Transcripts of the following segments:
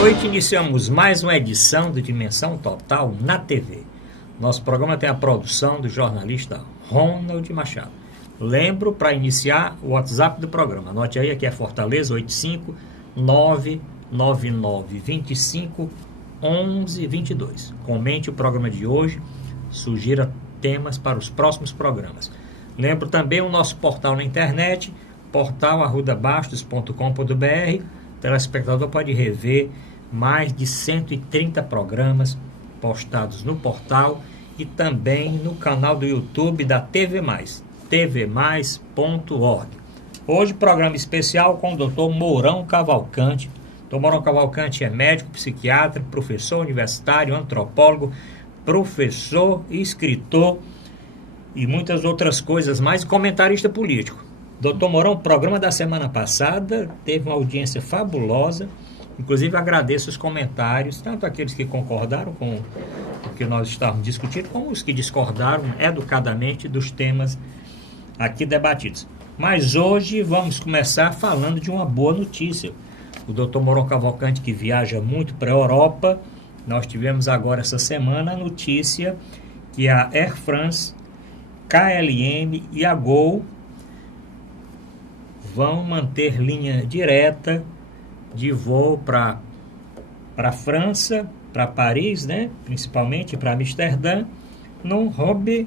noite, iniciamos mais uma edição do Dimensão Total na TV. Nosso programa tem a produção do jornalista Ronald Machado. Lembro, para iniciar, o WhatsApp do programa. Anote aí, aqui é Fortaleza, 85999251122. Comente o programa de hoje, sugira temas para os próximos programas. Lembro também o nosso portal na internet, portal@arrudabastos.com.br. O telespectador pode rever mais de 130 programas postados no portal e também no canal do YouTube da TV Mais, tvmais.org. Hoje, programa especial com o Dr. Mourão Cavalcante. Dr. Mourão Cavalcante é médico, psiquiatra, professor universitário, antropólogo, professor, escritor e muitas outras coisas mais, comentarista político. Doutor Mourão, o programa da semana passada teve uma audiência fabulosa, inclusive agradeço os comentários, tanto aqueles que concordaram com o que nós estávamos discutindo, como os que discordaram educadamente dos temas aqui debatidos. Mas hoje vamos começar falando de uma boa notícia. O doutor Mourão Cavalcante, que viaja muito para a Europa, nós tivemos agora essa semana a notícia que a Air France, KLM e a Gol vão manter linha direta de voo para a França, para Paris, né? Principalmente para Amsterdã, num hub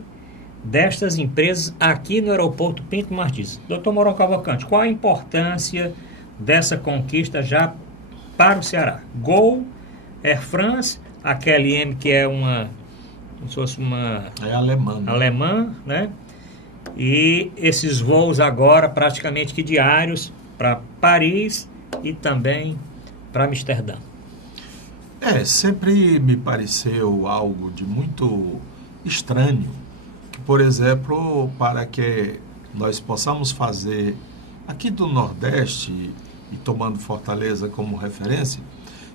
destas empresas aqui no aeroporto Pinto Martins. Doutor Mourão Cavalcante, qual a importância dessa conquista já para o Ceará? Gol, Air France, a KLM, que é como se fosse uma... É alemã. Né? Alemã, né? E esses voos agora praticamente que diários para Paris e também para Amsterdã. Sempre me pareceu algo de muito estranho que, por exemplo, para que nós possamos fazer aqui do Nordeste, e tomando Fortaleza como referência,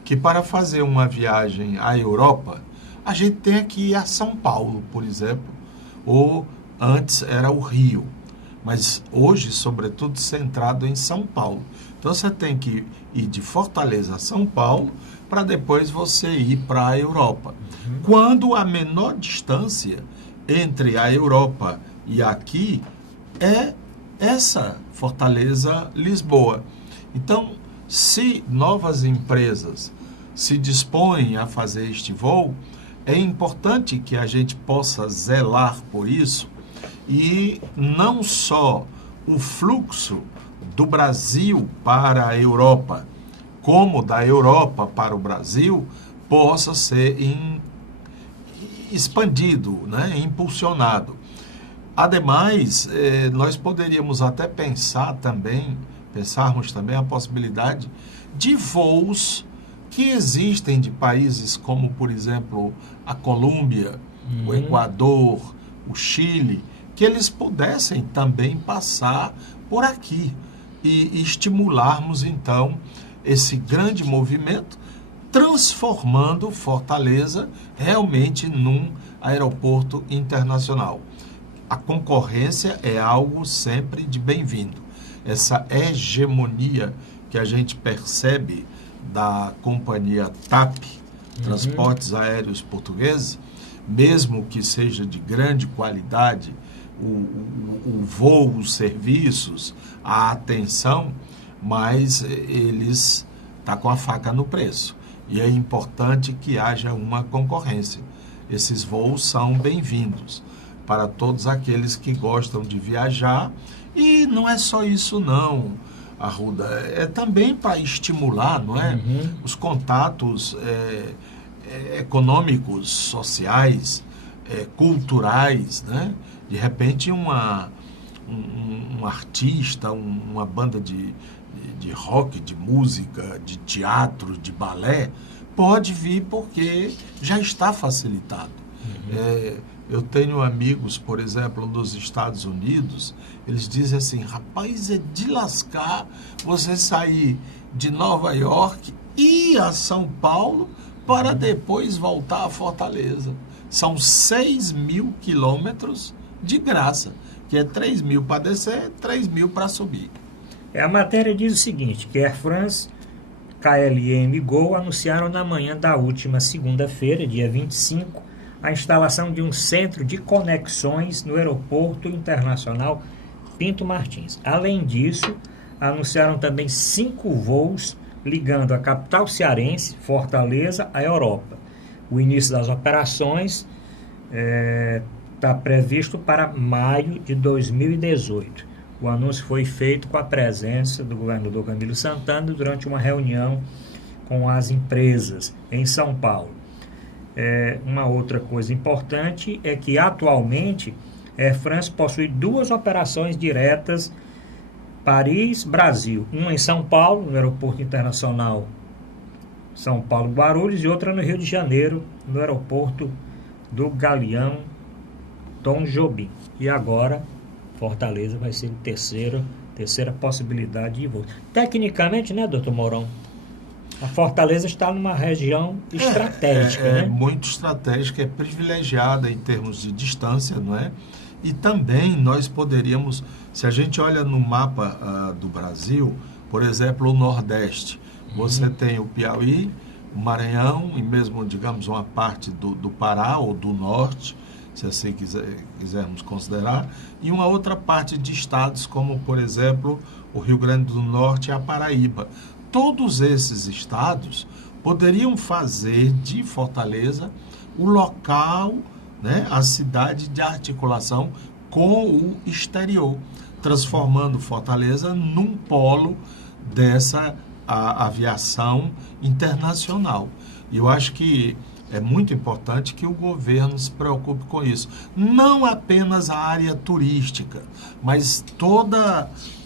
que para fazer uma viagem à Europa, a gente tem que ir a São Paulo, por exemplo, ou antes era o Rio, mas hoje, sobretudo, centrado em São Paulo. Então, você tem que ir de Fortaleza a São Paulo para depois você ir para a Europa. Quando a menor distância entre a Europa e aqui é essa Fortaleza-Lisboa. Então, se novas empresas se dispõem a fazer este voo, é importante que a gente possa zelar por isso e não só o fluxo do Brasil para a Europa, como da Europa para o Brasil, possa ser expandido, né, impulsionado. Ademais, nós poderíamos até pensarmos também a possibilidade de voos que existem de países como, por exemplo, a Colômbia, o Equador, o Chile, que eles pudessem também passar por aqui e estimularmos, então, esse grande movimento, transformando Fortaleza realmente num aeroporto internacional. A concorrência é algo sempre de bem-vindo. Essa hegemonia que a gente percebe da companhia TAP, Transportes Aéreos Portugueses, mesmo que seja de grande qualidade, o voo, os serviços, a atenção, mas eles estão com a faca no preço. E é importante que haja uma concorrência. Esses voos são bem-vindos para todos aqueles que gostam de viajar. E não é só isso não, Arruda, é também para estimular, não é? Os contatos econômicos, sociais, culturais, né? De repente um artista, uma banda de rock, de música, de teatro, de balé, pode vir porque já está facilitado. Eu tenho amigos, por exemplo, nos Estados Unidos, eles dizem assim, rapaz, é de lascar você sair de Nova York e ir a São Paulo para depois voltar a Fortaleza. São 6.000 quilômetros de graça, que é 3.000 para descer, 3.000 para subir. A matéria diz o seguinte, que Air France, KLM e Gol anunciaram na manhã da última segunda-feira, dia 25, a instalação de um centro de conexões no Aeroporto Internacional Pinto Martins. Além disso, anunciaram também 5 voos ligando a capital cearense, Fortaleza, à Europa. O início das operações está previsto para maio de 2018. O anúncio foi feito com a presença do governador Camilo Santana durante uma reunião com as empresas em São Paulo. Uma outra coisa importante é que atualmente a Air France possui 2 operações diretas Paris-Brasil, uma em São Paulo, no Aeroporto Internacional São Paulo-Guarulhos, e outra no Rio de Janeiro, no Aeroporto do Galeão Tom Jobim. E agora Fortaleza vai ser a terceira possibilidade de voo. Tecnicamente, né, doutor Mourão? A Fortaleza está numa região estratégica, né? Muito estratégica, é privilegiada em termos de distância, não é? E também nós poderíamos, se a gente olha no mapa do Brasil, por exemplo, o Nordeste, você tem o Piauí, o Maranhão e mesmo, digamos, uma parte do Pará ou do Norte, se assim quisermos considerar, e uma outra parte de estados, como, por exemplo, o Rio Grande do Norte e a Paraíba. Todos esses estados poderiam fazer de Fortaleza o local, né, a cidade de articulação com o exterior, transformando Fortaleza num polo dessa aviação internacional. E eu acho que é muito importante que o governo se preocupe com isso. Não apenas a área turística, mas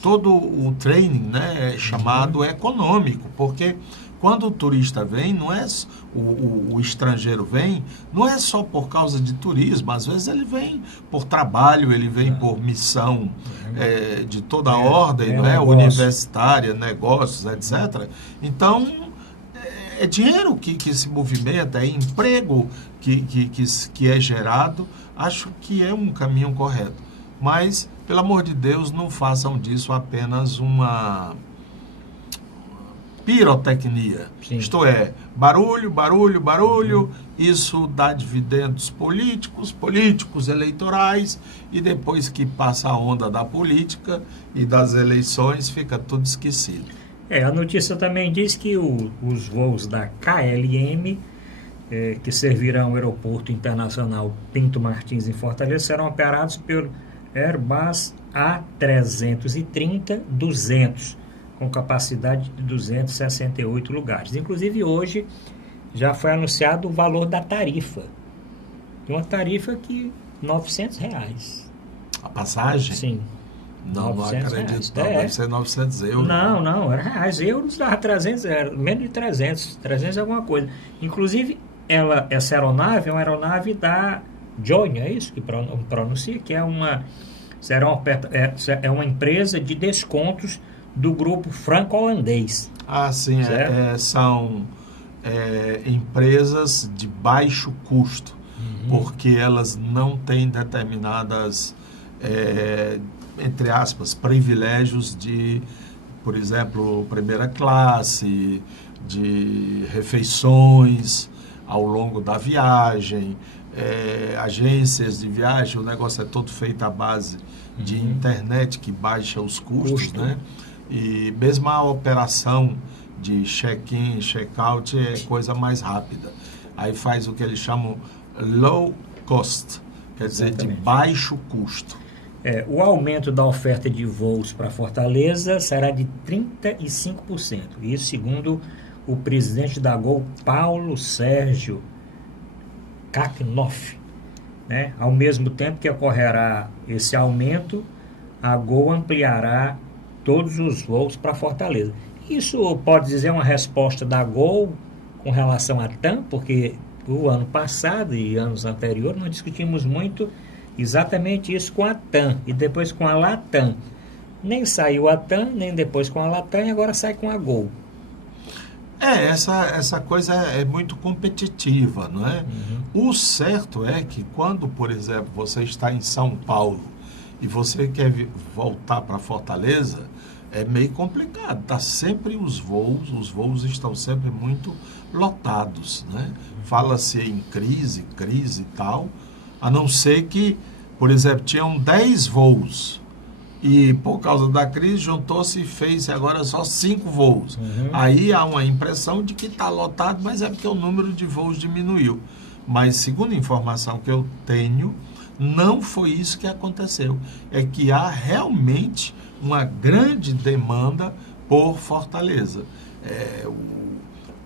todo o training, né, chamado econômico, porque quando o turista vem, não é o estrangeiro vem, não é só por causa de turismo, às vezes ele vem por trabalho, ele vem por missão de toda a ordem, não é? Universitária, negócios, etc. Então, é dinheiro que se movimenta, é emprego que é gerado. Acho que é um caminho correto. Mas, pelo amor de Deus, não façam disso apenas uma pirotecnia. Sim. Isto é, barulho, barulho, barulho, isso dá dividendos políticos, eleitorais, e depois que passa a onda da política e das eleições, fica tudo esquecido. A notícia também diz que os voos da KLM, que servirão o Aeroporto Internacional Pinto Martins em Fortaleza, serão operados pelo Airbus A330-200, com capacidade de 268 lugares. Inclusive, hoje já foi anunciado o valor da tarifa. Uma tarifa que R$900. A passagem? Sim. Não acredito, não, deve ser 900 euros. Não, era reais. Euros dava 300, era menos de 300 alguma coisa. Inclusive, essa aeronave é uma aeronave da Join, é isso que pronuncia, que é uma empresa de descontos do grupo franco-holandês. Ah, sim, são empresas de baixo custo, porque elas não têm determinadas entre aspas, privilégios de, por exemplo, primeira classe, de refeições ao longo da viagem, agências de viagem, o negócio é todo feito à base de internet que baixa os custos, né? E mesmo a operação de check-in, check-out é coisa mais rápida. Aí faz o que eles chamam low cost, quer dizer, de baixo custo. O aumento da oferta de voos para Fortaleza será de 35%. Isso segundo o presidente da Gol, Paulo Sérgio Kaknoff. Né? Ao mesmo tempo que ocorrerá esse aumento, a Gol ampliará todos os voos para Fortaleza. Isso pode dizer uma resposta da Gol com relação à TAM, porque o ano passado e anos anteriores nós discutimos muito exatamente isso com a TAM e depois com a Latam. Nem saiu a TAM, nem depois com a Latam e agora sai com a Gol. Essa coisa é muito competitiva, não é? O certo é que quando, por exemplo, você está em São Paulo e você quer voltar para Fortaleza, é meio complicado. Tá sempre os voos estão sempre muito lotados, né? Fala-se em crise e tal, a não ser que, por exemplo, tinham 10 voos e por causa da crise juntou-se e fez agora só 5 voos. Aí há uma impressão de que está lotado, mas é porque o número de voos diminuiu. Mas segundo a informação que eu tenho, não foi isso que aconteceu. É que há realmente uma grande demanda por Fortaleza.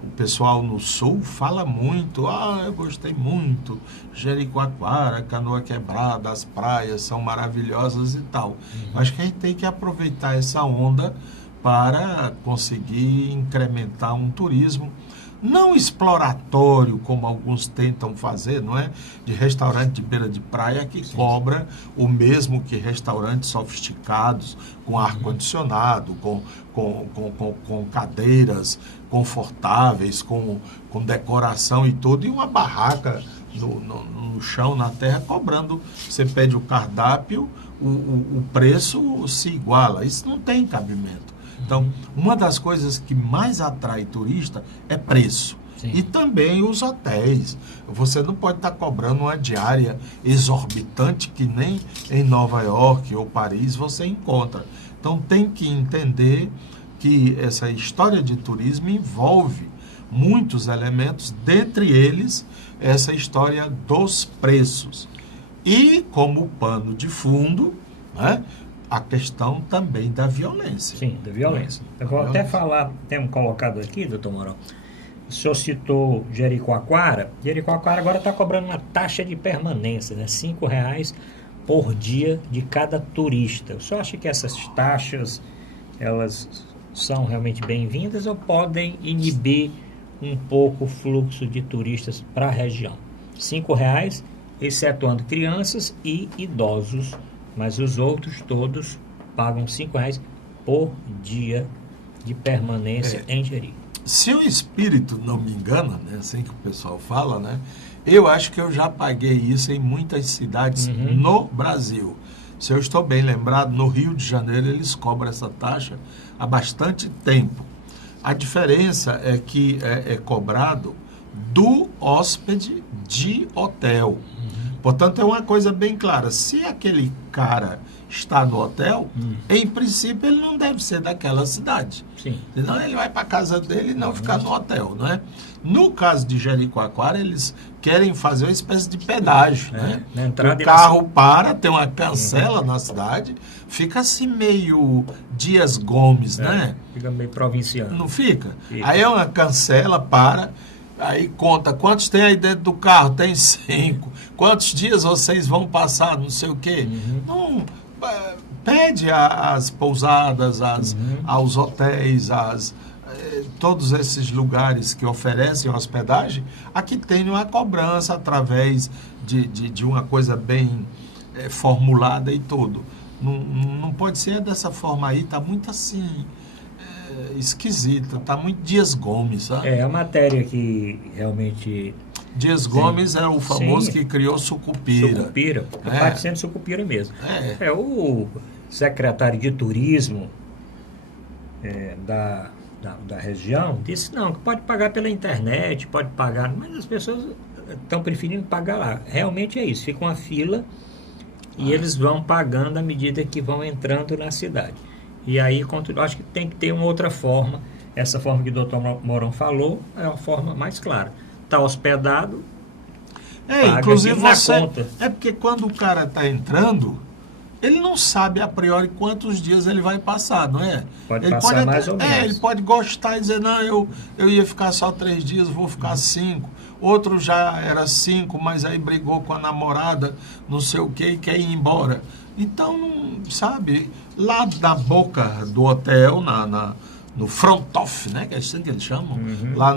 O pessoal no sul fala muito, eu gostei muito, Jericoacoara, Canoa Quebrada, as praias são maravilhosas e tal. Acho que a gente tem que aproveitar essa onda para conseguir incrementar um turismo não exploratório, como alguns tentam fazer, não é? De restaurante de beira de praia que cobra o mesmo que restaurantes sofisticados, com ar-condicionado, com cadeiras confortáveis, com decoração e tudo, e uma barraca no chão, na terra, cobrando. Você pede o cardápio, o preço se iguala. Isso não tem cabimento. Então, uma das coisas que mais atrai turista é preço. Sim. E também os hotéis. Você não pode estar cobrando uma diária exorbitante que nem em Nova York ou Paris você encontra. Então, tem que entender que essa história de turismo envolve muitos elementos, dentre eles essa história dos preços. E, como pano de fundo, né, a questão também da violência. Sim, da violência. Eu vou até falar, temos colocado aqui, doutor Mourão, o senhor citou Jericoacoara. Jericoacoara agora está cobrando uma taxa de permanência, né? R$5 por dia de cada turista. O senhor acha que essas taxas, elas são realmente bem-vindas ou podem inibir um pouco o fluxo de turistas para a região? R$5, excetuando crianças e idosos, mas os outros todos pagam R$5 por dia de permanência em Jeri. Se o espírito não me engana, né, assim que o pessoal fala, né, eu acho que eu já paguei isso em muitas cidades no Brasil. Se eu estou bem lembrado, no Rio de Janeiro eles cobram essa taxa há bastante tempo. A diferença é que é cobrado do hóspede de hotel. Portanto, é uma coisa bem clara. Se aquele cara está no hotel, em princípio, ele não deve ser daquela cidade. Sim. Senão ele vai para a casa dele e não ficar no hotel, não é? No caso de Jericoacoara, eles querem fazer uma espécie de pedágio, né? O carro para, tem uma cancela na cidade, fica assim meio Dias Gomes, né? Fica meio provinciano. Não fica? Aí é uma cancela, para... Aí conta, quantos tem aí dentro do carro? Tem 5. Quantos dias vocês vão passar? Não sei o quê. Não, pede às pousadas, aos hotéis, todos esses lugares que oferecem hospedagem, a que tenham a cobrança através de uma coisa bem formulada e tudo. Não pode ser dessa forma aí, está muito assim... esquisita, tá muito Dias Gomes, sabe? É a matéria que realmente... Dias Gomes é o famoso que criou Sucupira. Sucupira, parte sendo Sucupira mesmo. O secretário de turismo da região disse não, que pode pagar pela internet, pode pagar, mas as pessoas estão preferindo pagar lá. Realmente é isso, fica uma fila e eles vão pagando à medida que vão entrando na cidade. E aí, acho que tem que ter uma outra forma. Essa forma que o doutor Mourão falou é uma forma mais clara. Está hospedado, paga inclusive na conta. É porque quando o cara está entrando, ele não sabe a priori quantos dias ele vai passar, não é? Pode passar mais ou menos. Ele pode gostar e dizer, não, eu ia ficar só 3 dias, vou ficar 5. Outro já era 5, mas aí brigou com a namorada, não sei o que, e quer ir embora. Então, sabe, lá na boca do hotel, no front off, né, que é assim que eles chamam, lá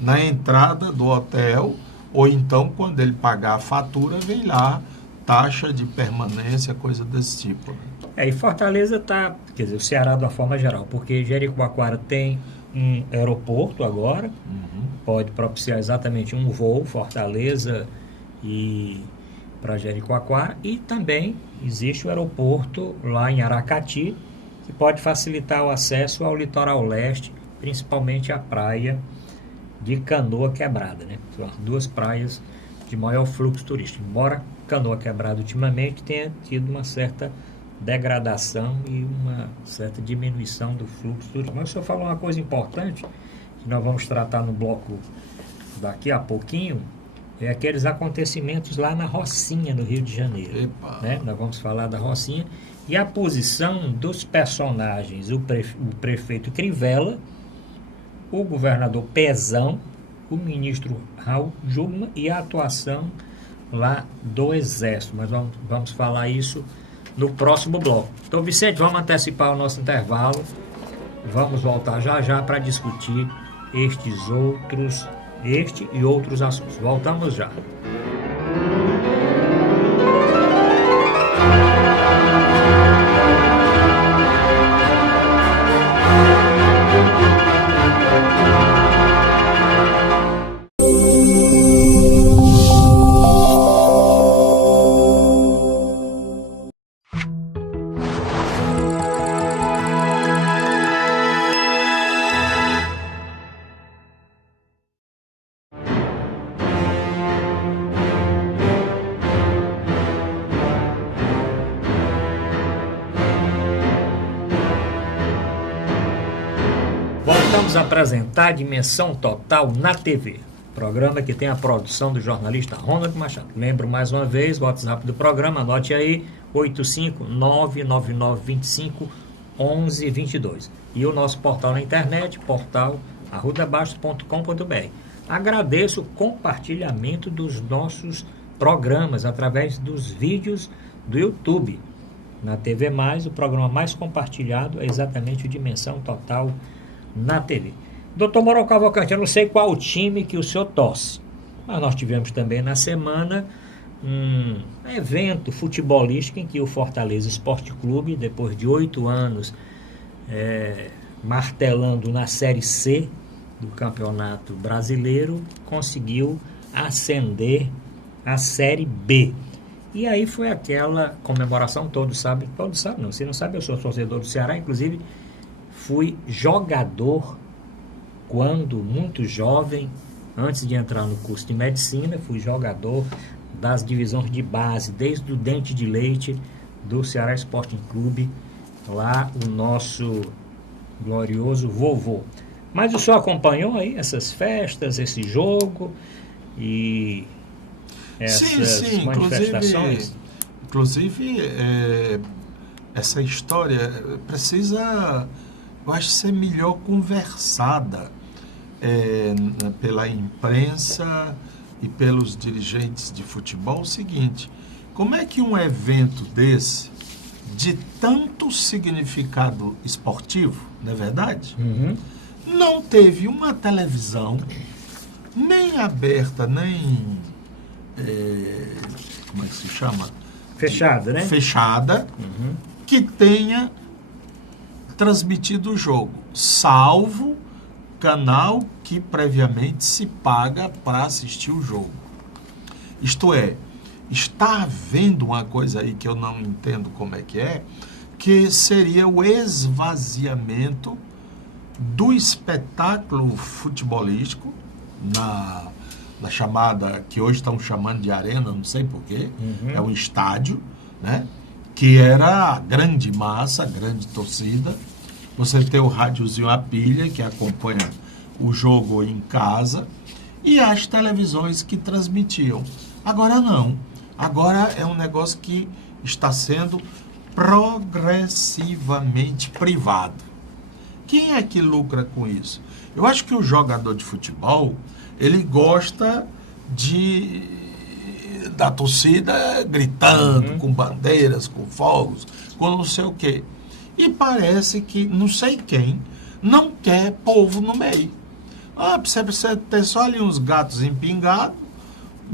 na entrada do hotel, ou então, quando ele pagar a fatura, vem lá, taxa de permanência, coisa desse tipo. E Fortaleza está, quer dizer, o Ceará de uma forma geral, porque Jericoacoara tem um aeroporto agora, pode propiciar exatamente um voo, Fortaleza e para Jericoacoara, e também existe o aeroporto lá em Aracati, que pode facilitar o acesso ao litoral leste, principalmente à praia de Canoa Quebrada, né? São as duas praias de maior fluxo turístico. Embora Canoa Quebrada ultimamente tenha tido uma certa degradação e uma certa diminuição do fluxo turístico. Mas o senhor falou uma coisa importante, que nós vamos tratar no bloco daqui a pouquinho, é aqueles acontecimentos lá na Rocinha, no Rio de Janeiro. Né? Nós vamos falar da Rocinha e a posição dos personagens, o prefeito Crivella, o governador Pezão, o ministro Raul Jungmann e a atuação lá do Exército. Mas vamos falar isso no próximo bloco. Então, Vicente, vamos antecipar o nosso intervalo. Vamos voltar já para discutir este e outros assuntos. Voltamos já. Vamos apresentar Dimensão Total na TV, programa que tem a produção do jornalista Ronald Machado. Lembro mais uma vez o WhatsApp do programa, anote aí, 85999251122. E o nosso portal na internet, portal@arrudabastos.com.br. Agradeço o compartilhamento dos nossos programas através dos vídeos do YouTube. Na TV+, o programa mais compartilhado é exatamente o Dimensão Total na TV. Doutor Mourão Cavalcante, eu não sei qual o time que o senhor torce, mas nós tivemos também na semana um evento futebolístico em que o Fortaleza Esporte Clube, depois de 8 anos martelando na Série C do Campeonato Brasileiro, conseguiu ascender à Série B. E aí foi aquela comemoração, todos sabem não, se não sabe, eu sou torcedor do Ceará, inclusive fui jogador quando muito jovem, antes de entrar no curso de medicina, fui jogador das divisões de base, desde o Dente de Leite do Ceará Sporting Clube, lá o nosso glorioso vovô. Mas o senhor acompanhou aí essas festas, esse jogo e essas manifestações? Inclusive essa história precisa, eu acho, ser melhor conversada pela imprensa e pelos dirigentes de futebol. O seguinte: como é que um evento desse, de tanto significado esportivo, não é verdade? Uhum. Não teve uma televisão, nem aberta, nem como é que se chama? Fechada, né? Fechada, Uhum. que tenha transmitido o jogo, salvo canal que previamente se paga para assistir o jogo. Isto é, está havendo uma coisa aí que eu não entendo como é, que seria o esvaziamento do espetáculo futebolístico na chamada, que hoje estão chamando de arena, não sei porquê, é um estádio, né? Que era a grande massa, a grande torcida. Você tem o rádiozinho a pilha, que acompanha o jogo em casa, e as televisões que transmitiam. Agora não. Agora é um negócio que está sendo progressivamente privado. Quem é que lucra com isso? Eu acho que o jogador de futebol, ele gosta da torcida gritando, com bandeiras, com fogos, com não sei o quê. E parece que não sei quem não quer povo no meio. Você tem só ali uns gatos empingados,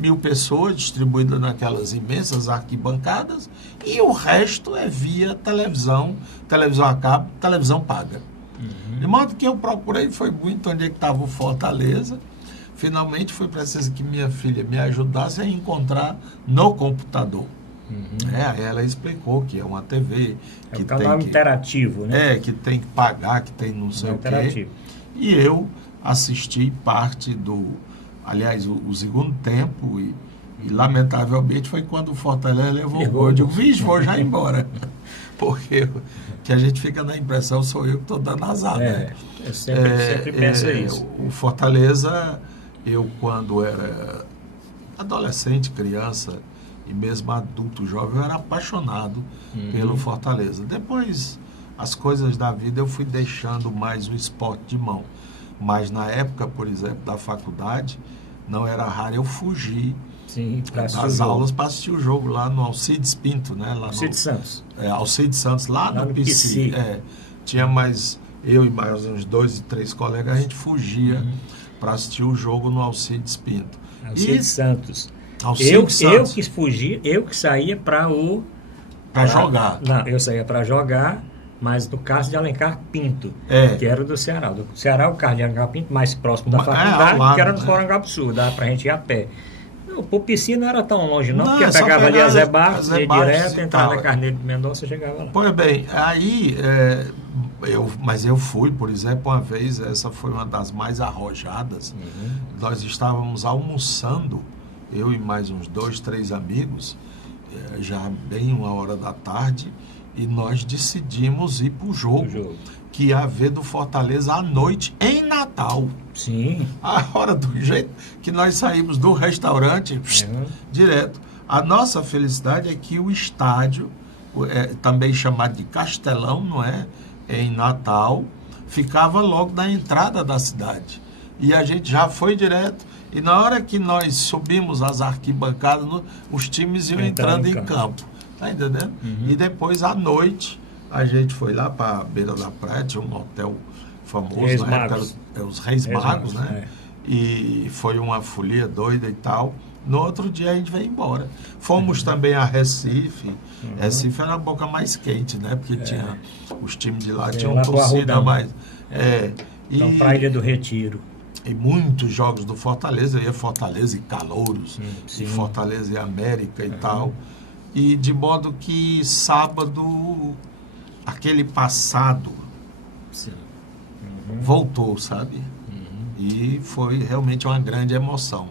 1.000 pessoas distribuídas naquelas imensas arquibancadas, e o resto é via televisão a cabo, televisão paga. De modo que eu procurei, foi muito onde é que estava o Fortaleza. Finalmente foi preciso que minha filha me ajudasse a encontrar no computador. Aí ela explicou que é uma TV, É que um canal interativo, né? que tem que pagar, que tem não sei o quê. Interativo. E eu assisti parte aliás, o segundo tempo e lamentavelmente foi quando o Fortaleza levou o gol. Eu digo, vixe, vou já embora. Porque que a gente fica na impressão, sou eu que estou dando azar, né? Eu sempre penso isso. O Fortaleza, eu quando era adolescente, criança e mesmo adulto, jovem, eu era apaixonado pelo Fortaleza. Depois, as coisas da vida, eu fui deixando mais o esporte de mão. Mas na época, por exemplo, da faculdade, não era raro eu fugir das aulas para assistir o jogo lá no Alcides Pinto, né? Lá Alcides Santos. Alcides Santos, lá no PC. Tinha mais, eu e mais uns 2 e 3 colegas, a gente fugia para assistir o jogo no Alcides Pinto. Alcides Santos. Santos. Eu que fugia, eu que saía para jogar. Não, eu saía para jogar, mas no caso de Alencar Pinto, que era do Ceará. Do Ceará, o Carlos de Alencar Pinto, mais próximo da faculdade, lado, que era no Porangabuçu, dava pra gente ir a pé. O piscina não era tão longe não, porque pegava ali a Zé Barros, ia direto, entrava na Carneiro de Mendonça e chegava lá. Pois bem, aí, mas eu fui, por exemplo, uma vez, essa foi uma das mais arrojadas, nós estávamos almoçando, eu e mais uns 2, 3 amigos, já bem 1h da tarde, e nós decidimos ir para o jogo, que ia haver do Fortaleza à noite, em Natal. Sim. A hora do jeito que nós saímos do restaurante, direto. A nossa felicidade é que o estádio, também chamado de Castelão, não é? Em Natal, ficava logo na entrada da cidade. E a gente já foi direto. E na hora que nós subimos as arquibancadas, os times iam entrando em campo. Tá entendendo? E depois, à noite, a gente foi lá para a beira da praia, tinha um hotel famoso, na época, os Reis Magos, né? E foi uma folia doida e tal. No outro dia a gente veio embora. Fomos também a Recife. Recife era a boca mais quente, né? Porque tinha os times de lá, tinham torcida mais. Então, para a Ilha do Retiro. E muitos jogos do Fortaleza, ia Fortaleza e Calouros, e Fortaleza e América e tal. E de modo que sábado, aquele passado voltou, sabe? E foi realmente uma grande emoção.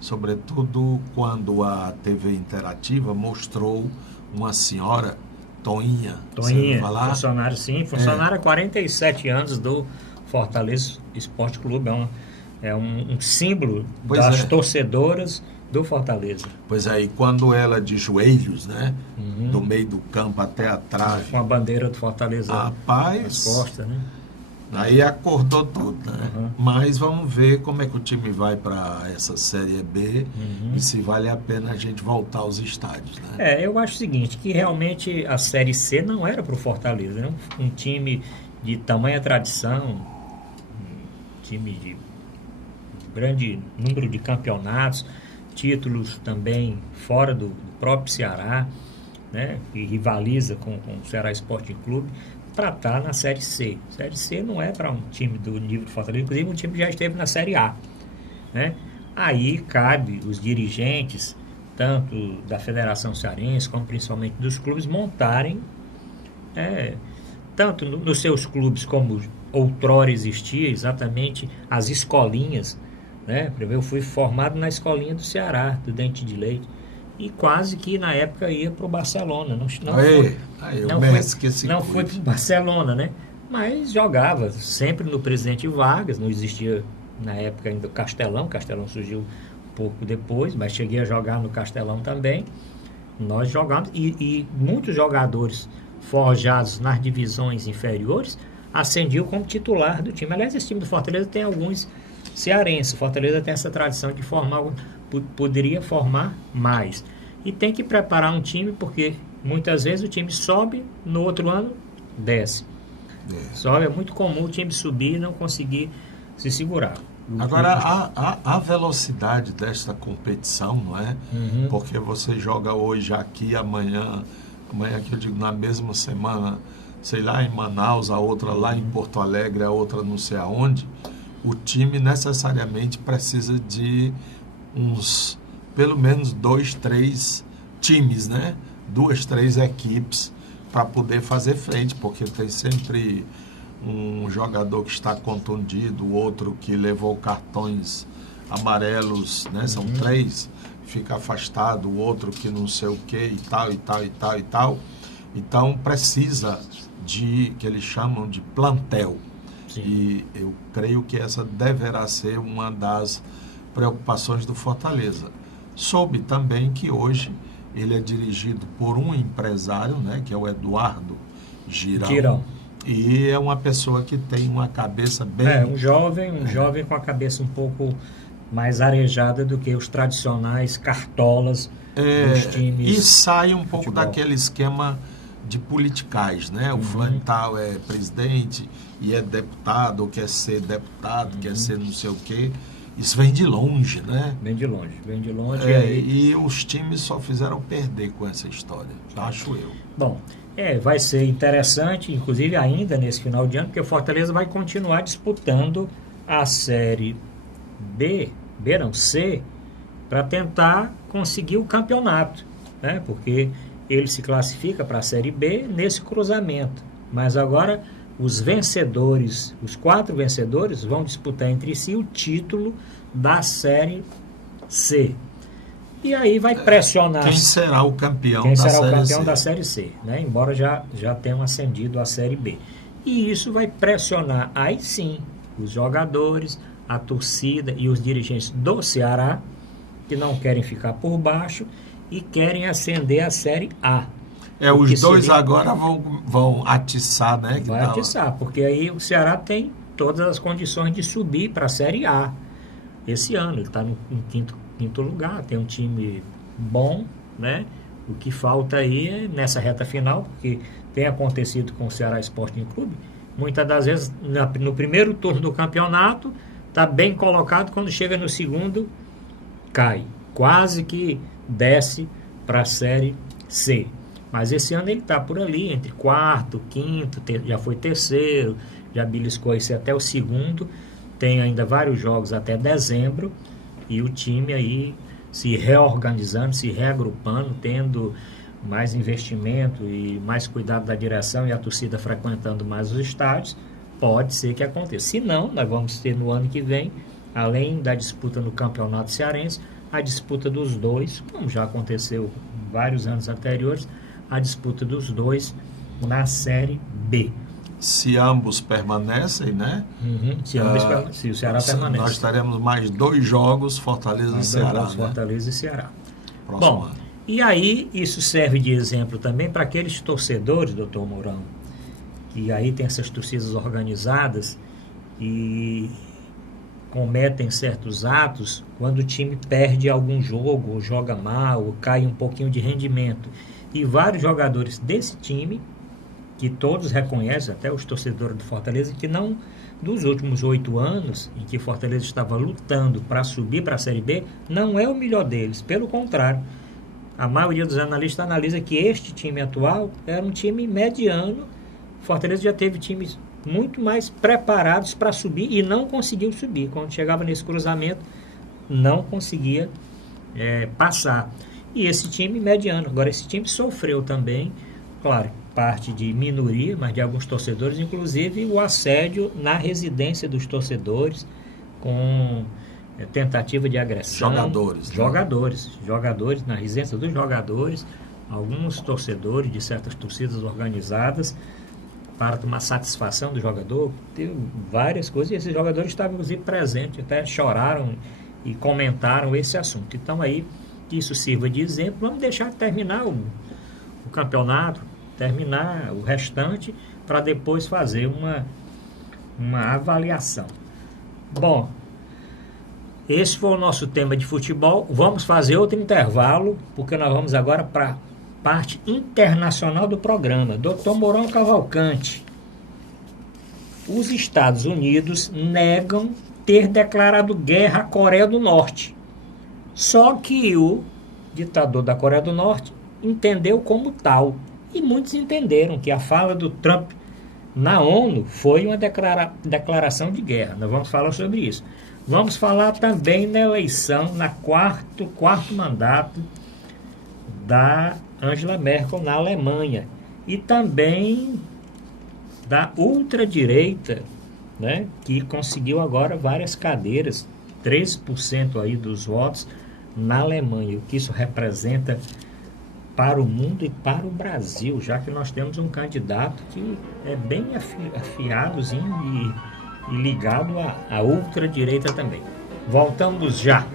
Sobretudo quando a TV Interativa mostrou uma senhora, Toinha. Funcionária há 47 anos do Fortaleza Esporte Clube. É um símbolo das torcedoras do Fortaleza. Pois aí, quando ela de joelhos, né? Do meio do campo até a trave. Com a bandeira do Fortaleza nas costas, né? Aí acordou tudo, né? Mas vamos ver como é que o time vai para essa Série B e se vale a pena a gente voltar aos estádios, né? Eu acho o seguinte, que realmente a Série C não era para o Fortaleza, né? Um time de tamanha tradição, um time de grande número de campeonatos, títulos também fora do próprio Ceará, né? E rivaliza com o Ceará Sporting Clube, para estar na Série C. Série C não é para um time do nível do Fortaleza, inclusive um time que já esteve na Série A, né? Aí cabe os dirigentes, tanto da Federação Cearense, como principalmente dos clubes, montarem, tanto nos seus clubes, como outrora existia, exatamente as escolinhas, né? Eu fui formado na escolinha do Ceará, do Dente de Leite, e quase que na época ia para o Barcelona. Não fui para o Barcelona, né? Mas jogava sempre no Presidente Vargas, não existia na época ainda o Castelão surgiu um pouco depois, mas cheguei a jogar no Castelão também. Nós jogávamos, e muitos jogadores forjados nas divisões inferiores ascendiam como titular do time. Aliás, esse time do Fortaleza tem alguns cearenses. O Fortaleza tem essa tradição de formar, poderia formar mais. E tem que preparar um time, porque muitas vezes o time sobe, no outro ano desce. Sobe, é muito comum o time subir e não conseguir se segurar. Agora, a velocidade desta competição, não é? Porque você joga hoje aqui, amanhã que eu digo na mesma semana, sei lá, em Manaus, a outra lá em Porto Alegre, a outra não sei aonde. O time necessariamente precisa de uns, pelo menos 2, 3 times, né? 2, 3 equipes para poder fazer frente, porque tem sempre um jogador que está contundido, o outro que levou cartões amarelos, né? São 3, fica afastado, o outro que não sei o que e tal, e tal, e tal, e tal. Então precisa de, que eles chamam de plantel. Sim. E eu creio que essa deverá ser uma das preocupações do Fortaleza. Soube também que hoje ele é dirigido por um empresário, né, que é o Eduardo Girão. E é uma pessoa que tem uma cabeça bem... um jovem com a cabeça um pouco mais arejada do que os tradicionais cartolas dos times. E sai um pouco daquele esquema de politicais, né? O fulano tal é presidente e é deputado, ou quer ser deputado, quer ser não sei o quê. Isso vem de longe, né? Vem de longe. E os times só fizeram perder com essa história, acho eu. Bom, vai ser interessante, inclusive ainda nesse final de ano, porque o Fortaleza vai continuar disputando a Série C, para tentar conseguir o campeonato, né? Porque ele se classifica para a Série B nesse cruzamento. Mas agora os vencedores, os 4 vencedores, vão disputar entre si o título da Série C. E aí vai pressionar... Quem será o campeão da Série C, né? Embora já tenham ascendido à Série B. E isso vai pressionar, aí sim, os jogadores, a torcida e os dirigentes do Ceará, que não querem ficar por baixo e querem ascender à Série A. Os dois agora vão atiçar, né? Vai atiçar, porque aí o Ceará tem todas as condições de subir para a Série A. Esse ano ele está em quinto lugar, tem um time bom, né? O que falta aí é nessa reta final, porque tem acontecido com o Ceará Sporting Clube, muitas das vezes no primeiro turno do campeonato está bem colocado, quando chega no segundo cai, quase que desce para a Série C. Mas esse ano ele está por ali, entre 4º, 5º, já foi 3º, já beliscou esse até o 2º, tem ainda vários jogos até dezembro, e o time aí se reorganizando, se reagrupando, tendo mais investimento e mais cuidado da direção e a torcida frequentando mais os estádios, pode ser que aconteça. Se não, nós vamos ter no ano que vem, além da disputa no Campeonato Cearense, a disputa dos dois, como já aconteceu vários anos anteriores, a disputa dos dois na Série B. Se ambos permanecem, né? Se o Ceará permanece. Nós teremos mais 2 jogos, Fortaleza e Ceará. Fortaleza e Ceará. Bom, ano. E aí isso serve de exemplo também para aqueles torcedores, doutor Mourão, que aí tem essas torcidas organizadas e cometem certos atos quando o time perde algum jogo, ou joga mal, ou cai um pouquinho de rendimento. E vários jogadores desse time, que todos reconhecem, até os torcedores do Fortaleza, que não, dos últimos 8 anos, em que o Fortaleza estava lutando para subir para a Série B, não é o melhor deles. Pelo contrário, a maioria dos analistas analisa que este time atual era um time mediano. O Fortaleza já teve times muito mais preparados para subir e não conseguiu subir. Quando chegava nesse cruzamento, não conseguia passar. E esse time mediano. Agora, esse time sofreu também, claro, parte de minoria, mas de alguns torcedores, inclusive o assédio na residência dos torcedores, com tentativa de agressão. Jogadores, na residência dos jogadores, alguns torcedores de certas torcidas organizadas, para tomar satisfação do jogador. Teve várias coisas, e esses jogadores estavam, inclusive, presentes, até choraram e comentaram esse assunto. Então, aí, que isso sirva de exemplo. Vamos deixar terminar o campeonato, terminar o restante, para depois fazer uma avaliação. Bom, esse foi o nosso tema de futebol. Vamos fazer outro intervalo, porque nós vamos agora para a parte internacional do programa. Dr. Mourão Cavalcante, os Estados Unidos negam ter declarado guerra à Coreia do Norte. Só que o ditador da Coreia do Norte entendeu como tal. E muitos entenderam que a fala do Trump na ONU foi uma declaração de guerra. Nós vamos falar sobre isso. Vamos falar também na eleição, quarto mandato da Angela Merkel na Alemanha. E também da ultradireita, né, que conseguiu agora várias cadeiras, 13% aí dos votos na Alemanha. O que isso representa para o mundo e para o Brasil, já que nós temos um candidato que é bem afiadozinho e ligado à ultradireita também. Voltamos já.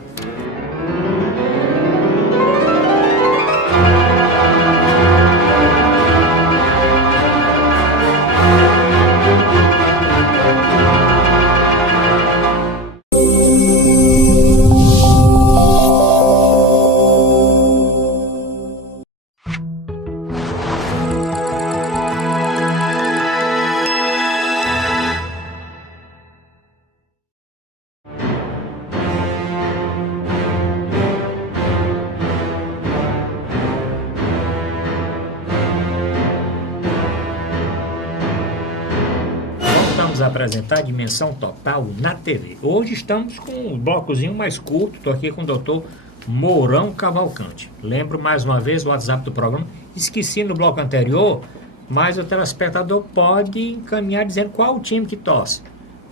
Apresentar a Dimensão Total na TV. Hoje estamos com um blocozinho mais curto. Estou aqui com o doutor Mourão Cavalcante. Lembro mais uma vez o WhatsApp do programa. Esqueci no bloco anterior, mas o telespectador pode encaminhar dizendo qual o time que torce.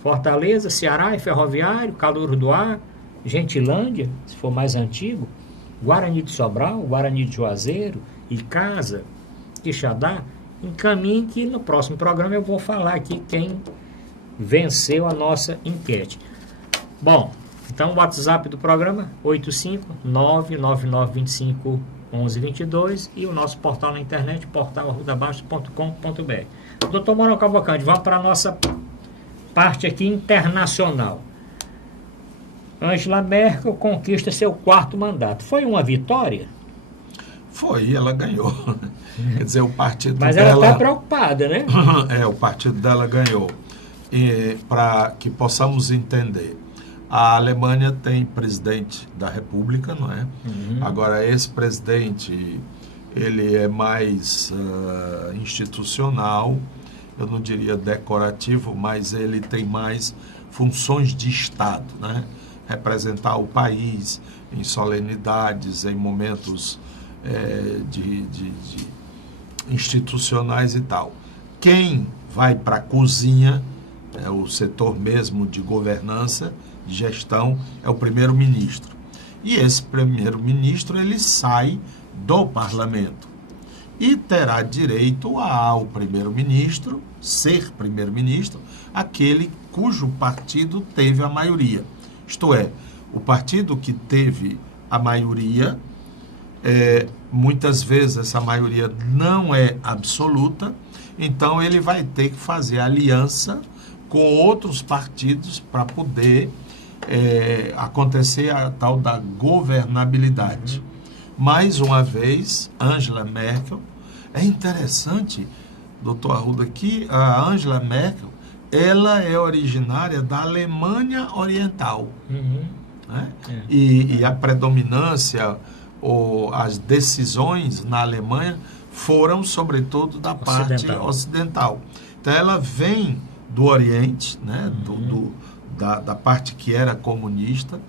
Fortaleza, Ceará e Ferroviário, Calouro do Ar, Gentilândia, se for mais antigo, Guarani de Sobral, Guarani de Juazeiro, Icasa, Quixadá. Encaminhe que no próximo programa eu vou falar aqui quem venceu a nossa enquete. Bom, então o WhatsApp do programa 85999251122 e o nosso portal na internet portal@arrudabaixo.com.br. Doutor Mourão Cavalcante, vamos para a nossa parte aqui internacional. Angela Merkel conquista seu 4º mandato. Foi uma vitória? Foi, ela ganhou. Quer dizer, o partido Mas dela... ela está preocupada, né? O partido dela ganhou. E para que possamos entender, a Alemanha tem presidente da República, não é? Agora, esse presidente, ele é mais institucional, eu não diria decorativo, mas ele tem mais funções de Estado, né? Representar o país em solenidades, em momentos de institucionais e tal. Quem vai para a cozinha, o setor mesmo de governança, de gestão, é o primeiro-ministro. E esse primeiro-ministro, ele sai do parlamento e terá direito ao primeiro-ministro, ser primeiro-ministro, aquele cujo partido teve a maioria. Isto é, o partido que teve a maioria, muitas vezes essa maioria não é absoluta, então ele vai ter que fazer aliança com outros partidos para poder acontecer a tal da governabilidade. Mais uma vez, Angela Merkel, é interessante, doutor Arruda, que a Angela Merkel, ela é originária da Alemanha Oriental. Né? E a predominância, ou as decisões na Alemanha foram, sobretudo, da parte ocidental. Então, ela vem do Oriente, né? Da parte que era comunista.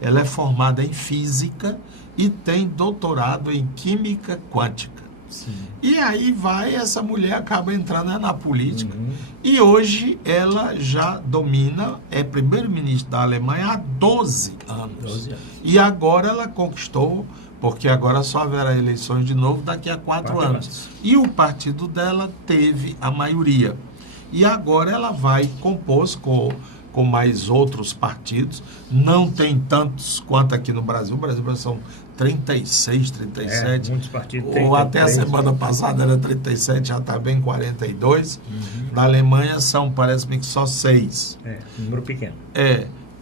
Ela é formada em física e tem doutorado em química quântica. Sim. E aí essa mulher acaba entrando na política. E hoje ela já domina, é primeiro-ministro da Alemanha há 12 anos. E agora ela conquistou, porque agora só haverá eleições de novo daqui a 4 anos. E o partido dela teve a maioria. E agora ela vai compor com mais outros partidos. Não tem tantos quanto aqui no Brasil. O Brasil são 36, 37. Muitos partidos. Ou 33. Até a semana passada era 37, já está bem 42. Na Alemanha parece-me que só 6. Número pequeno.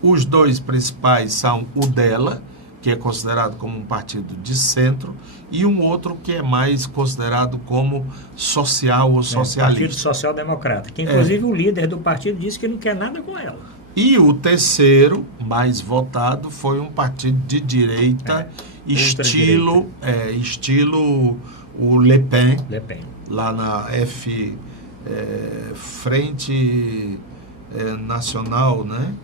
Os 2 principais são o dela, que é considerado como um partido de centro, e um outro que é mais considerado como social ou socialista. Partido Social Democrata, que inclusive o líder do partido disse que não quer nada com ela. E o terceiro, mais votado, foi um partido de direita, estilo o Le Pen, lá na Frente Nacional, né?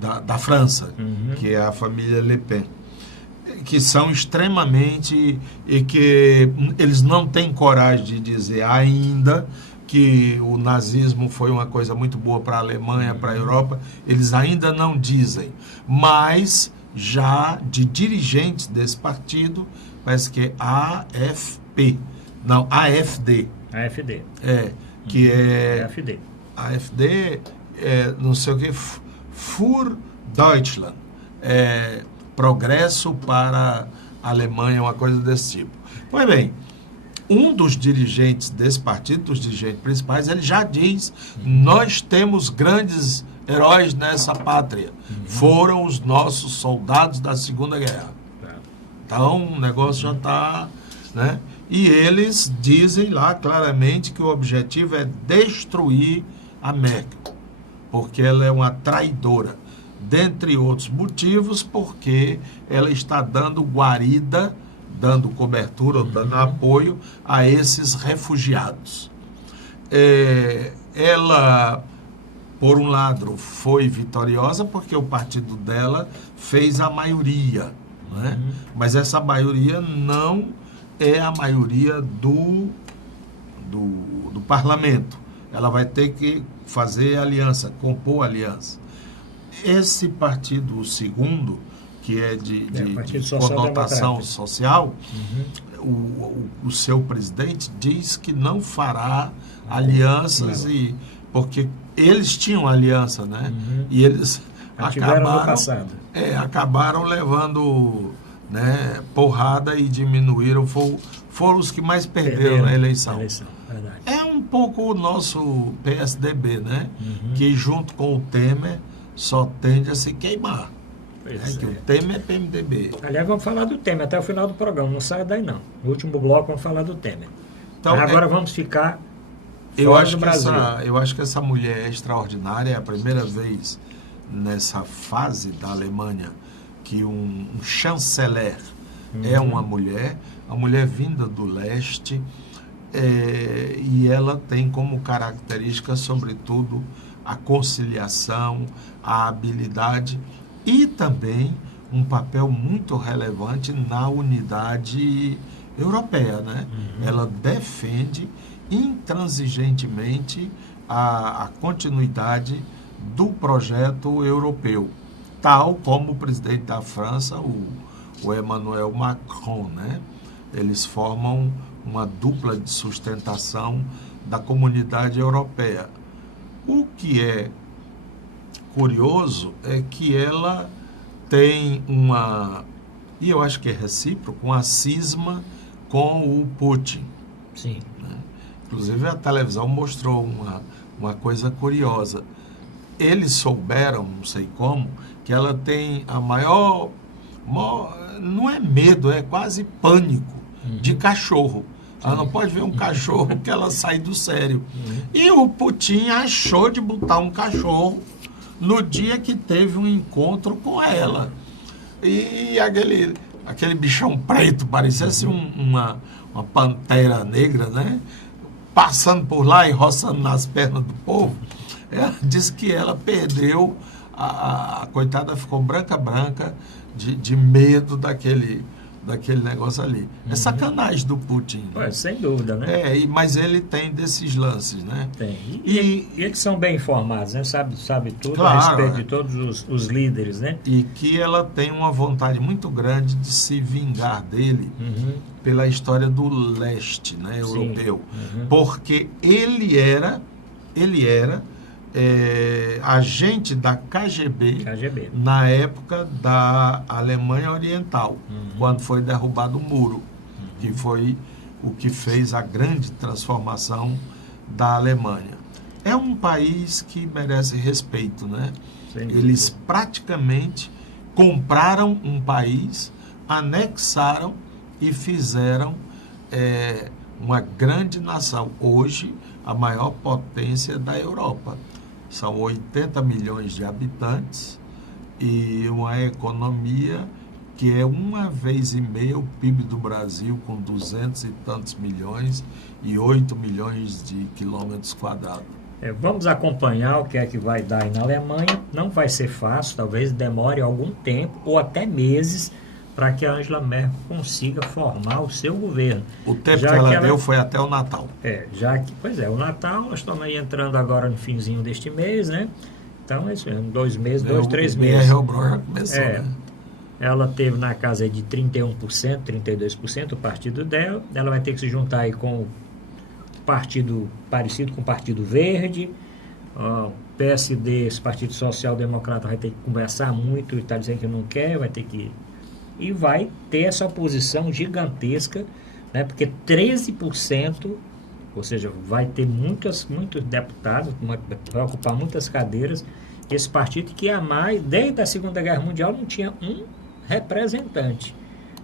Da França, que é a família Le Pen. que são extremamente, e que eles não têm coragem de dizer ainda que o nazismo foi uma coisa muito boa para a Alemanha, para a Europa, eles ainda não dizem, mas já de dirigentes desse partido, parece que é AFP, não, AFD. AFD. Que é... AFD. AFD, não sei o que, Für Deutschland, Progresso para a Alemanha, uma coisa desse tipo. Pois bem, um dos dirigentes desse partido, dos dirigentes principais, ele já diz, nós temos grandes heróis nessa pátria, foram os nossos soldados da Segunda Guerra. Então, o negócio já está, né? E eles dizem lá claramente que o objetivo é destruir a Merkel, porque ela é uma traidora, dentre outros motivos, porque ela está dando guarida, dando cobertura, dando apoio a esses refugiados. Ela, por um lado, foi vitoriosa porque o partido dela fez a maioria, né? Mas essa maioria não é a maioria do parlamento. Ela vai ter que fazer aliança, compor aliança. Esse partido, o segundo, que é de conotação social, o seu presidente diz que não fará alianças, porque eles tinham aliança, né? E eles acabaram levando, né, porrada e diminuíram, foram os que mais perderam a eleição. É um pouco o nosso PSDB, né? Que junto com o Temer só tende a se queimar. Que o Temer é PMDB. Aliás, vamos falar do Temer até o final do programa, não saia daí não. No último bloco vamos falar do Temer. Então, agora vamos ficar fora do Brasil. Eu acho que essa mulher é extraordinária, é a primeira vez nessa fase da Alemanha que um chanceler é uma mulher, a mulher vinda do leste, e ela tem como característica, sobretudo, a conciliação, a habilidade e também um papel muito relevante na unidade europeia, né? Ela defende intransigentemente a continuidade do projeto europeu, tal como o presidente da França, o Emmanuel Macron, né? Eles formam uma dupla de sustentação da comunidade europeia. O que é curioso é que ela tem e eu acho que é recíproco, uma cisma com o Putin. Sim. Né? Inclusive a televisão mostrou uma coisa curiosa. Eles souberam, não sei como, que ela tem a maior não é medo, é quase pânico de cachorro. Ela não pode ver um cachorro que ela sai do sério. E o Putin achou de botar um cachorro no dia que teve um encontro com ela. E aquele bichão preto, parecia assim uma pantera negra, né? Passando por lá e roçando nas pernas do povo. Ela disse que ela perdeu, a coitada ficou branca de medo daquele negócio ali. É sacanagem do Putin. Né? Sem dúvida, né? Mas ele tem desses lances, né? Tem. E eles são bem informados, né? Sabe tudo, claro, a respeito de todos os líderes, né? E que ela tem uma vontade muito grande de se vingar dele pela história do leste, né, europeu. Porque ele era agente da KGB na época da Alemanha Oriental, quando foi derrubado o muro, que foi o que fez a grande transformação da Alemanha. É um país que merece respeito, né? Eles praticamente compraram um país, anexaram e fizeram uma grande nação. Hoje, a maior potência da Europa. São 80 milhões de habitantes e uma economia que é 1,5 o PIB do Brasil, com 200 e tantos milhões e 8 milhões de quilômetros quadrados. Vamos acompanhar o que é que vai dar aí na Alemanha. Não vai ser fácil, talvez demore algum tempo ou até meses para que a Angela Merkel consiga formar o seu governo. O tempo que ela deu foi até o Natal. Pois é, o Natal, nós estamos aí entrando agora no finzinho deste mês, né? Então, é isso mesmo, 2 meses, 3 meses. Já começou, né? Ela teve na casa aí de 31%, 32% o partido dela. Ela vai ter que se juntar aí com o partido parecido com o Partido Verde. O PSD, esse Partido Social Democrata, vai ter que conversar muito e está dizendo que não quer, vai ter que... E vai ter essa oposição gigantesca, né? Porque 13%, ou seja, vai ter muitos deputados, vai ocupar muitas cadeiras. Esse partido que há mais, desde a Segunda Guerra Mundial, não tinha um representante,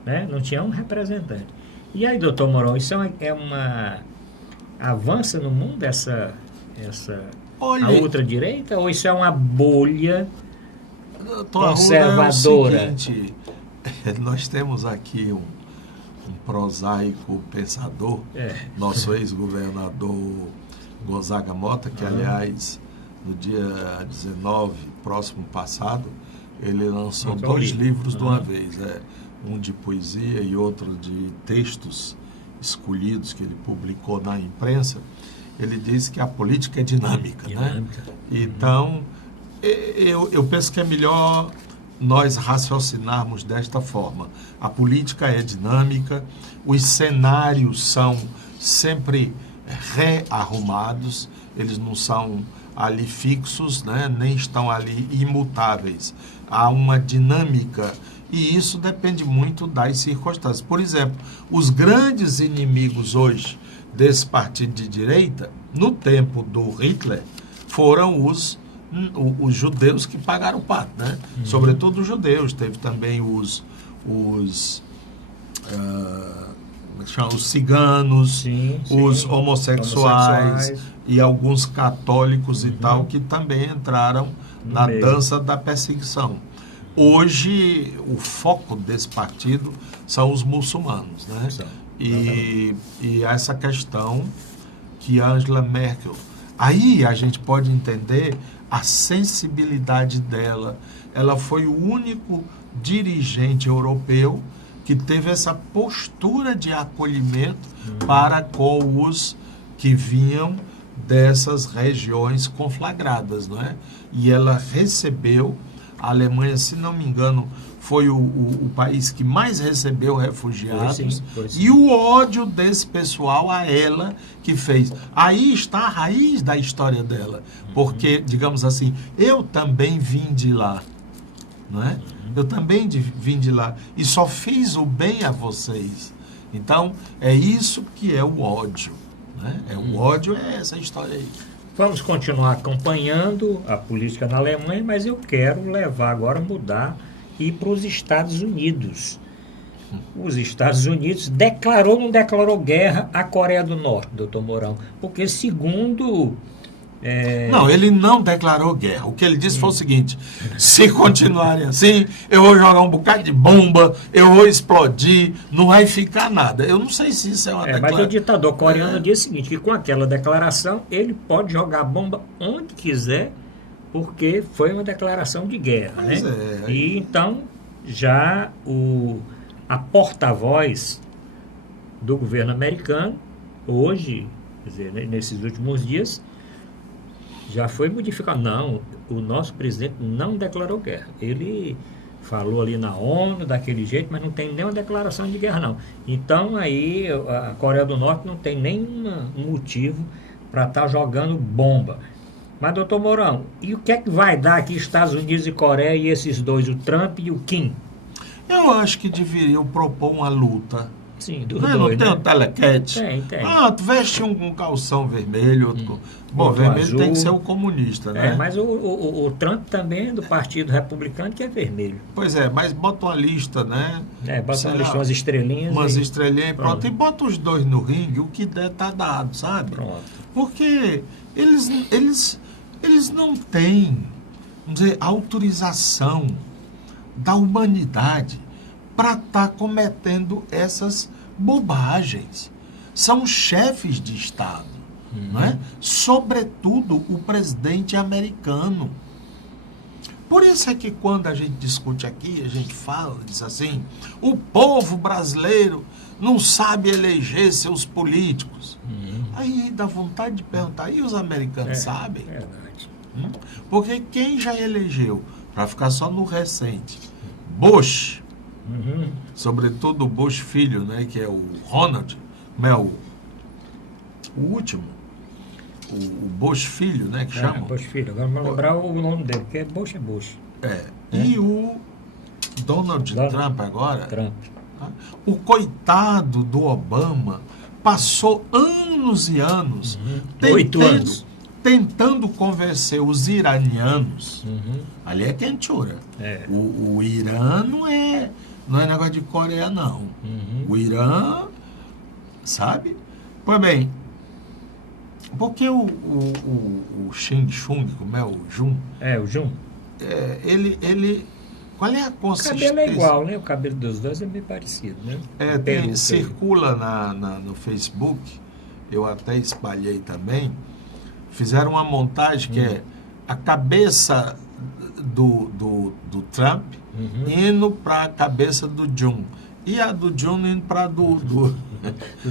né? Não tinha um representante. E aí, doutor Mourão, isso avança no mundo essa a ultradireita, ou isso é uma bolha conservadora? É o seguinte, nós temos aqui um prosaico pensador, nosso ex-governador Gonzaga Mota, que aliás, no dia 19, próximo passado, ele lançou 2 livros de uma vez, um de poesia e outro de textos escolhidos que ele publicou na imprensa. Ele diz que a política é dinâmica, né? Então, eu penso que é melhor nós raciocinarmos desta forma. A política é dinâmica, os cenários são sempre rearrumados, eles não são ali fixos, né? Nem estão ali imutáveis. Há uma dinâmica e isso depende muito das circunstâncias. Por exemplo, os grandes inimigos hoje desse partido de direita, no tempo do Hitler, foram os judeus que pagaram o pato, né? Sobretudo os judeus. Teve também os ciganos, os homossexuais e alguns católicos e tal, que também entraram na dança da perseguição. Hoje, o foco desse partido são os muçulmanos, né? E essa questão que a Angela Merkel... Aí a gente pode entender a sensibilidade dela. Ela foi o único dirigente europeu que teve essa postura de acolhimento para com os que vinham dessas regiões conflagradas, não é? E ela recebeu, a Alemanha, se não me engano, foi o país que mais recebeu refugiados, foi sim. E o ódio desse pessoal a ela que fez. Aí está a raiz da história dela, porque, digamos assim, eu também vim de lá, não é? Eu também vim de lá e só fiz o bem a vocês. Então, é isso que é o ódio, né? O ódio é essa história aí. Vamos continuar acompanhando a política na Alemanha, mas eu quero mudar e ir para os Estados Unidos. Os Estados Unidos declarou ou não declarou guerra à Coreia do Norte, doutor Mourão? Porque segundo... Não, ele não declarou guerra. O que ele disse foi o seguinte: se continuarem assim, eu vou jogar um bocado de bomba, eu vou explodir, não vai ficar nada. Eu não sei se isso é uma declaração. Mas o ditador coreano disse o seguinte, que com aquela declaração ele pode jogar bomba onde quiser, porque foi uma declaração de guerra, né? E então já a porta-voz do governo americano, hoje, quer dizer, nesses últimos dias, já foi modificado. Não, o nosso presidente não declarou guerra. Ele falou ali na ONU daquele jeito, mas não tem nenhuma declaração de guerra, não. Então, aí, a Coreia do Norte não tem nenhum motivo para estar jogando bomba. Mas, doutor Mourão, e o que é que vai dar aqui Estados Unidos e Coreia e esses dois, o Trump e o Kim? Eu acho que deveriam propor uma luta. Sim, dos não, dois, não tem né? um telequete? Tem. Tu veste um calção vermelho, outro bom, vermelho azul. Tem que ser o comunista, né? Mas o Trump também é do Partido Republicano, que é vermelho. Pois é, mas bota uma lista, né? Bota uma lista, umas estrelinhas. Umas estrelinhas e pronto. E bota os dois no ringue, o que der tá dado, sabe? Pronto. Porque eles não têm, vamos dizer, autorização da humanidade para estar cometendo essas bobagens. São chefes de Estado, não é? Sobretudo o presidente americano. Por isso é que quando a gente discute aqui, a gente fala, diz assim, o povo brasileiro não sabe eleger seus políticos. Aí dá vontade de perguntar, e os americanos sabem? Verdade. Porque quem já elegeu, para ficar só no recente, Bush, sobretudo o Bush filho, né, que é o Ronald, como é o último, o Bush filho, né, que chama? Bush filho, agora não vou lembrar o nome dele, porque Bush é Bush. E o Donald Trump agora, Trump. o coitado do Obama passou anos e anos, 8 anos, tentando convencer os iranianos. Ali é quentura. O Irã não é negócio de Coreia, não. O Irã, sabe? Pois bem, porque o Xing Chung, como é o Jun? O Jun. Ele qual é a consistência? O cabelo é igual, né? O cabelo dos dois é meio parecido, né? Circula no Facebook, eu até espalhei também, fizeram uma montagem que é a cabeça do Trump indo para a cabeça do Jun. E a do Jun indo para do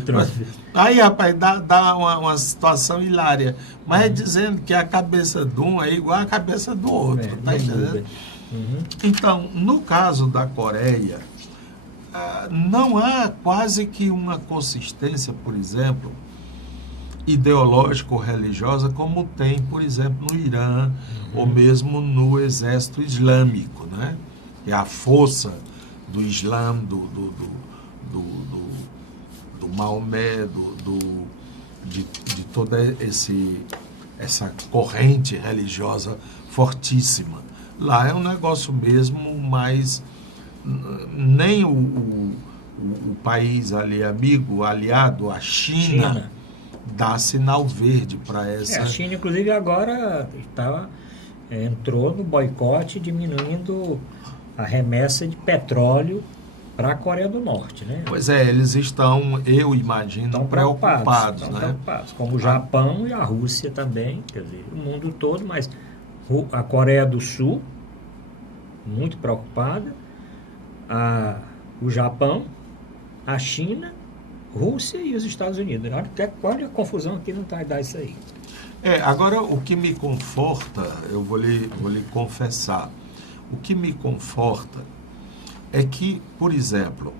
Trump. Aí, rapaz, dá uma situação hilária. Mas é dizendo que a cabeça de um é igual a cabeça do outro, tá entendendo? Então, no caso da Coreia, não há quase que uma consistência, por exemplo, ideológica ou religiosa, como tem, por exemplo, no Irã, ou mesmo no exército islâmico, né? É a força do Islã, do Maomé, de toda essa corrente religiosa fortíssima. Lá é um negócio mesmo, mas nem o país ali amigo, aliado, a China, dá sinal verde para essa... A China, inclusive, agora entrou no boicote, diminuindo a remessa de petróleo para a Coreia do Norte, né? Pois é, eles estão, eu imagino, preocupados, né? Preocupados, como o Japão e a Rússia também, quer dizer, o mundo todo, mas a Coreia do Sul, muito preocupada, o Japão, a China, Rússia e os Estados Unidos. Olha a confusão que não vai dar isso aí. Agora, o que me conforta, eu vou lhe confessar, o que me conforta é que, por exemplo,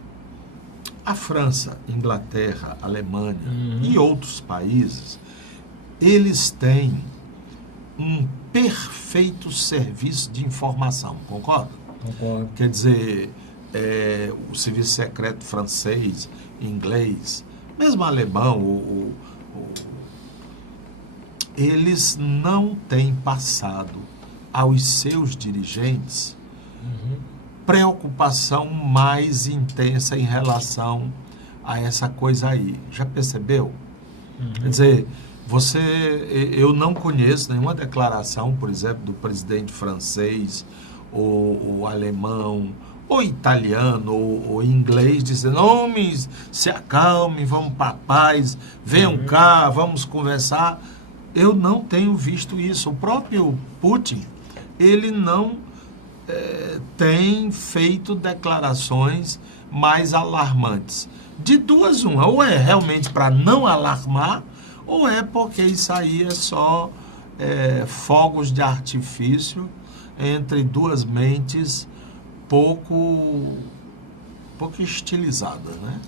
a França, Inglaterra, Alemanha e outros países, eles têm um perfeito serviço de informação, concorda? Concordo. Quer dizer, o serviço secreto francês, inglês, mesmo alemão, eles não têm passado aos seus dirigentes preocupação mais intensa em relação a essa coisa aí. Já percebeu? Quer dizer, eu não conheço nenhuma declaração, por exemplo, do presidente francês, ou alemão, ou italiano, ou inglês, dizendo, homens, se acalmem, vamos para a paz, venham cá, vamos conversar. Eu não tenho visto isso. O próprio Putin, ele não tem feito declarações mais alarmantes. De duas, uma, ou é realmente para não alarmar, ou é porque isso aí é só fogos de artifício entre duas mentes pouco estilizadas, né?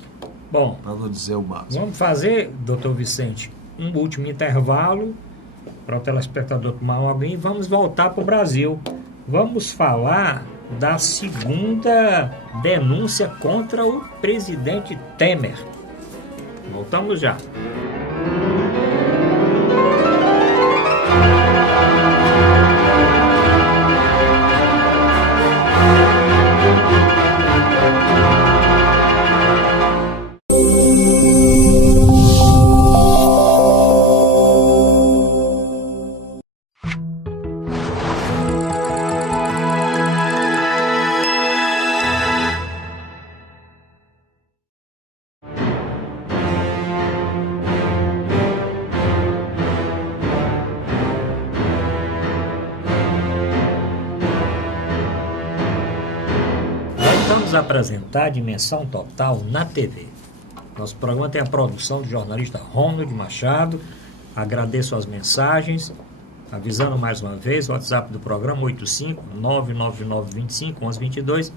Bom, para não dizer o máximo. Vamos fazer, doutor Vicente, um último intervalo para o telespectador tomar uma aguinha e vamos voltar para o Brasil. Vamos falar da segunda denúncia contra o presidente Temer. Voltamos já. vamos apresentar Dimensão Total na TV. Nosso programa tem a produção do jornalista Ronald Machado. Agradeço as mensagens. Avisando mais uma vez, o WhatsApp do programa 85999251122.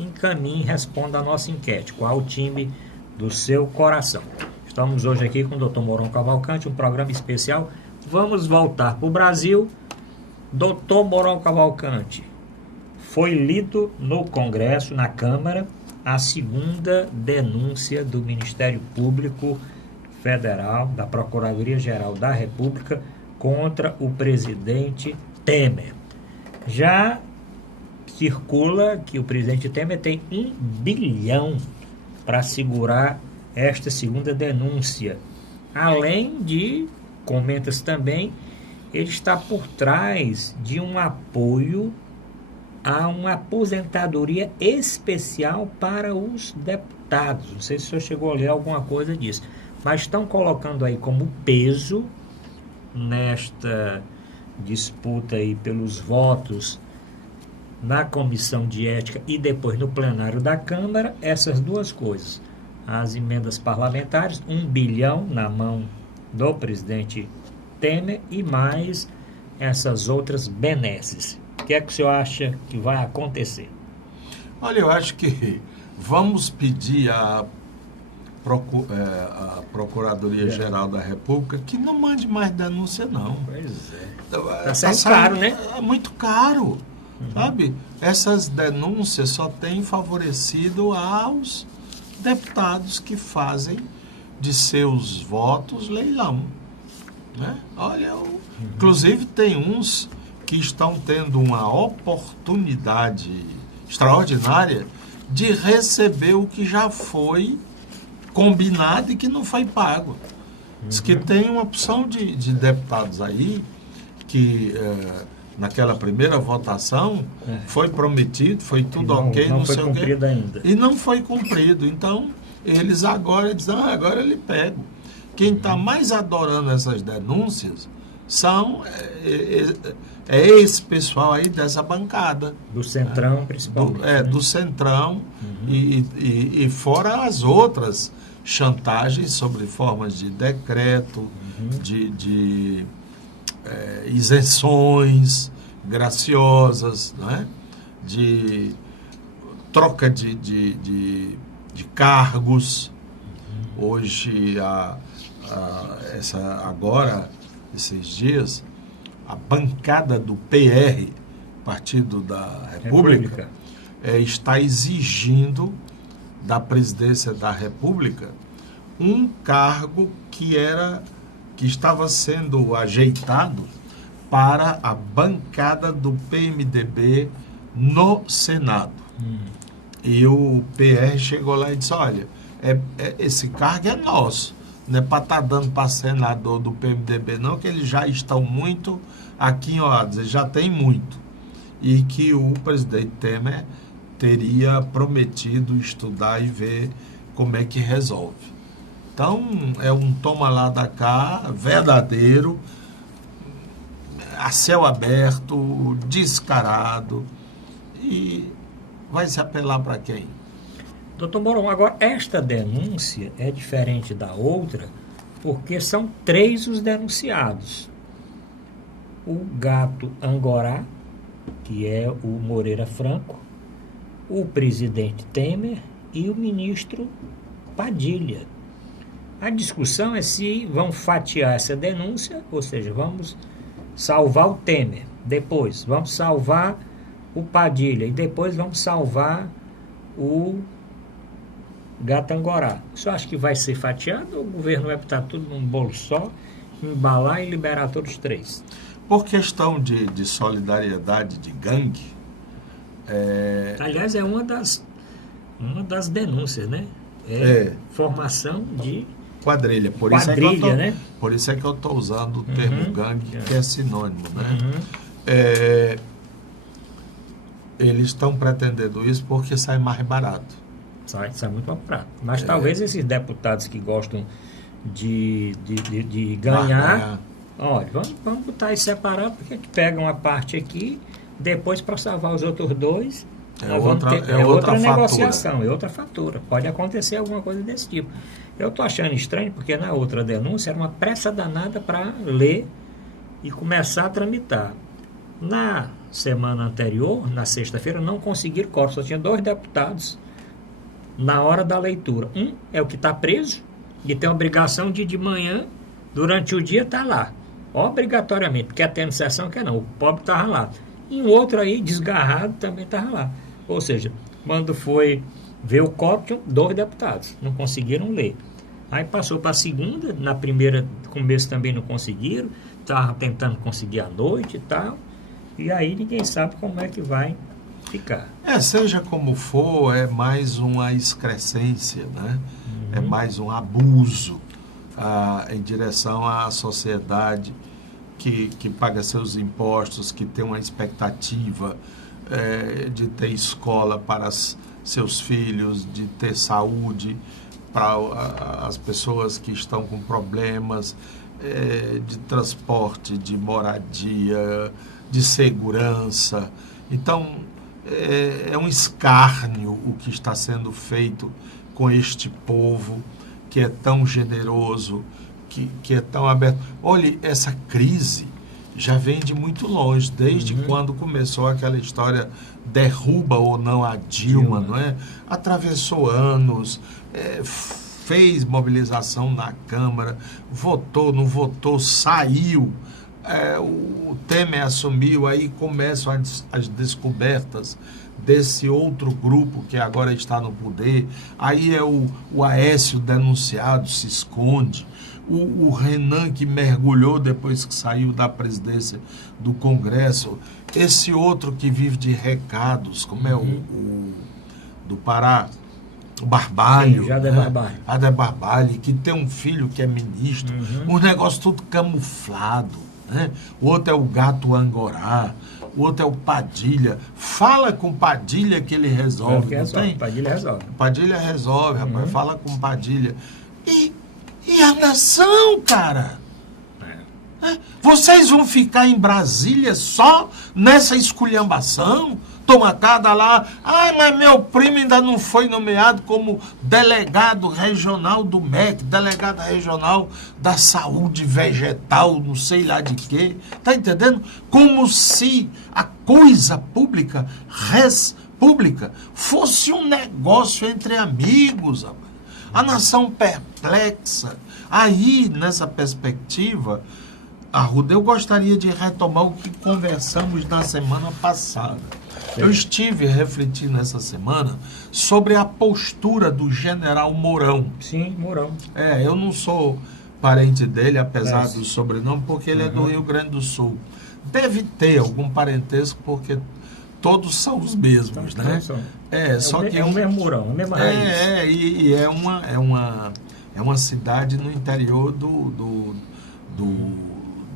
Encaminhe e responda a nossa enquete. Qual o time do seu coração? Estamos hoje aqui com o Dr. Mourão Cavalcante, um programa especial. Vamos voltar para o Brasil. Dr. Mourão Cavalcante, foi lido no Congresso, na Câmara, a segunda denúncia do Ministério Público Federal, da Procuradoria-Geral da República, contra o presidente Temer. Já circula que o presidente Temer tem 1 bilhão para segurar esta segunda denúncia. Além de, comenta-se também, ele está por trás de um apoio a uma aposentadoria especial para os deputados. Não sei se o senhor chegou a ler alguma coisa disso, mas estão colocando aí como peso nesta disputa aí pelos votos na Comissão de Ética e depois no plenário da Câmara, essas duas coisas. As emendas parlamentares, 1 bilhão na mão do presidente Temer e mais essas outras benesses. O que é que o senhor acha que vai acontecer? Olha, eu acho que vamos pedir à Procuradoria-Geral da República que não mande mais denúncia, não. Pois é. Tá sendo caro, né? É muito caro, sabe? Essas denúncias só têm favorecido aos deputados que fazem de seus votos leilão, né? Olha, inclusive tem uns que estão tendo uma oportunidade extraordinária de receber o que já foi combinado e que não foi pago. Diz que tem uma opção de deputados aí que naquela primeira votação foi prometido, foi tudo ok, não sei o quê, ainda. E não foi cumprido. Então, eles agora dizem, agora ele pega. Quem está mais adorando essas denúncias é esse pessoal aí dessa bancada. Do Centrão, principalmente. Do Centrão e fora as outras chantagens sobre formas de decreto, de isenções graciosas, né? De troca de cargos. Hoje, esses dias, a bancada do PR, Partido da República, está exigindo da presidência da República um cargo que estava sendo ajeitado para a bancada do PMDB no Senado. E o PR chegou lá e disse, olha, esse cargo é nosso, não é para estar dando para senador do PMDB não, que eles já estão muito aqui em Oasis, já tem muito. E que o presidente Temer teria prometido estudar e ver como é que resolve. Então, é um toma lá da cá, verdadeiro, a céu aberto, descarado, e vai se apelar para quem? Doutor Mourão, agora, esta denúncia é diferente da outra, porque são 3 os denunciados. O gato Angorá, que é o Moreira Franco, o presidente Temer e o ministro Padilha. A discussão é se vão fatiar essa denúncia, ou seja, vamos salvar o Temer, depois vamos salvar o Padilha e depois vamos salvar o gato Angorá. O senhor acha que vai ser fatiado ou o governo vai botar tudo num bolo só, embalar e liberar todos os 3? Por questão de solidariedade de gangue. Aliás, é uma das denúncias, né? Formação de quadrilha. Por isso é que eu estou usando o termo gangue, que é sinônimo, né? Eles estão pretendendo isso porque sai mais barato. Sai muito mais barato. Mas talvez esses deputados que gostam de ganhar... Olha, vamos botar isso separado, porque pegam uma parte aqui, depois para salvar os outros 2, É outra negociação, é outra fatura. Pode acontecer alguma coisa desse tipo. Eu estou achando estranho porque na outra denúncia era uma pressa danada para ler e começar a tramitar. Na semana anterior, na sexta-feira, não conseguiram quórum. Só tinha 2 deputados na hora da leitura. Um é o que está preso e tem a obrigação de manhã, durante o dia, estar lá. Obrigatoriamente. Quer ter sessão, quer não. O pobre estava lá. E um outro aí, desgarrado, também estava lá. Ou seja, quando foi ver o quórum, tinham 2 deputados. Não conseguiram ler. Aí passou para a segunda, na primeira, começo também não conseguiram. Estavam tentando conseguir à noite e tal. E aí ninguém sabe como é que vai ficar. Seja como for, é mais uma excrescência, né? É mais um abuso em direção à sociedade que paga seus impostos, que tem uma expectativa de ter escola para seus filhos, de ter saúde para as pessoas que estão com problemas de transporte, de moradia, de segurança. Então, é um escárnio o que está sendo feito com este povo que é tão generoso, que é tão aberto. Olhe, essa crise já vem de muito longe, desde quando começou aquela história derruba ou não a Dilma, não é? Atravessou anos, fez mobilização na Câmara, votou, não votou, saiu. O Temer assumiu, aí começam as descobertas desse outro grupo que agora está no poder. Aí o Aécio denunciado, se esconde. O Renan, que mergulhou depois que saiu da presidência do Congresso. Esse outro que vive de recados, como é o do Pará, o Barbalho. Sim, Jader Barbalho. Jader Barbalho, que tem um filho que é ministro. Um negócio tudo camuflado. Né? O outro é o Gato Angorá, o outro é o Padilha. Fala com Padilha que ele resolve. Padilha resolve. Padilha resolve, rapaz. Fala com Padilha. E a nação, cara? Vocês vão ficar em Brasília só nessa esculhambação? Toma cada lá. Ai, mas meu primo ainda não foi nomeado como delegado regional do MEC, delegado regional da saúde vegetal, não sei lá de quê. Tá entendendo? Como se a coisa pública, res pública, fosse um negócio entre amigos. A nação perplexa. Aí, nessa perspectiva, Arruda, eu gostaria de retomar o que conversamos na semana passada. Sim. Eu estive refletindo essa semana sobre a postura do general Mourão. Sim, Mourão. Eu não sou parente dele, apesar do sobrenome, porque ele é do Rio Grande do Sul. Deve ter algum parentesco, porque todos são os mesmos, né? É o mesmo Mourão, a mesma raiz. E é uma cidade no interior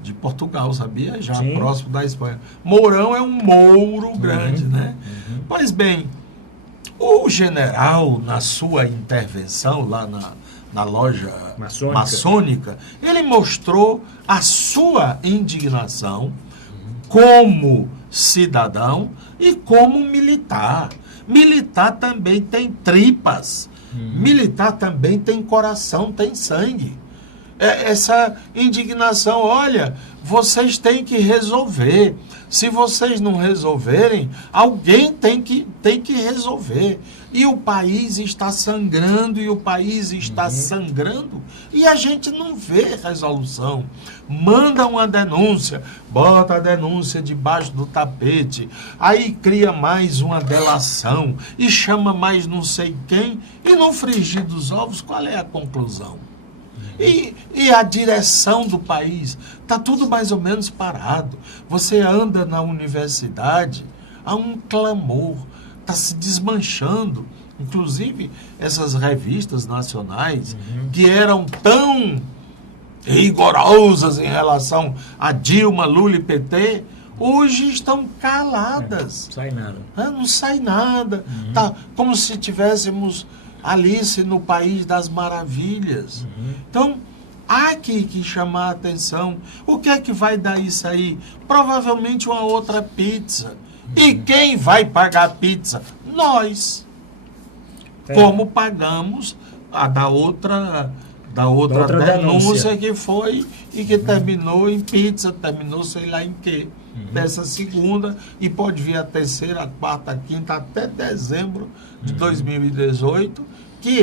de Portugal, sabia? Já Sim. próximo da Espanha. Mourão é um mouro grande, né? Pois bem, o general, na sua intervenção lá na loja maçônica, ele mostrou a sua indignação como cidadão e como militar. Militar também tem tripas. Militar também tem coração, tem sangue. Essa indignação, olha, vocês têm que resolver. Se vocês não resolverem, alguém tem que resolver. E o país está sangrando, e a gente não vê resolução. Manda uma denúncia, bota a denúncia debaixo do tapete, aí cria mais uma delação, e chama mais não sei quem, e no frigir dos ovos, qual é a conclusão? E a direção do país, está tudo mais ou menos parado. Você anda na universidade, há um clamor, está se desmanchando. Inclusive, essas revistas nacionais, que eram tão rigorosas em relação a Dilma, Lula e PT, hoje estão caladas. Não sai nada. Não sai nada. Tá como se tivéssemos Alice no País das Maravilhas. Então, há que chamar a atenção. O que é que vai dar isso aí? Provavelmente uma outra pizza. E quem vai pagar a pizza? Nós. Como pagamos a da outra denúncia que foi e que terminou em pizza, terminou sei lá em quê. Dessa segunda, e pode vir a terceira, a quarta, a quinta, até dezembro de 2018, que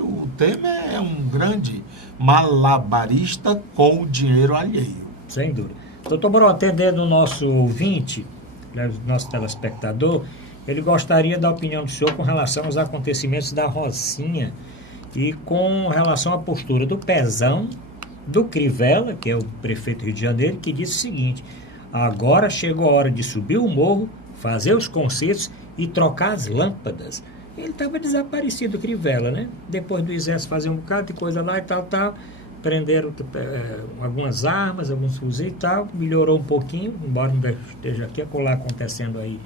o Temer é um grande malabarista com o dinheiro alheio. Sem dúvida. Doutor Mourão, atendendo o nosso ouvinte, nosso telespectador, ele gostaria da opinião do senhor com relação aos acontecimentos da Rocinha e com relação à postura do Pezão, do Crivella, que é o prefeito do Rio de Janeiro, que disse o seguinte: agora chegou a hora de subir o morro, fazer os concertos e trocar as lâmpadas. Ele estava desaparecido, o Crivella, né? Depois do exército fazer um bocado de coisa lá e tal, prenderam algumas armas, alguns fuzis e tal, melhorou um pouquinho, embora não esteja aqui acolá acontecendo aí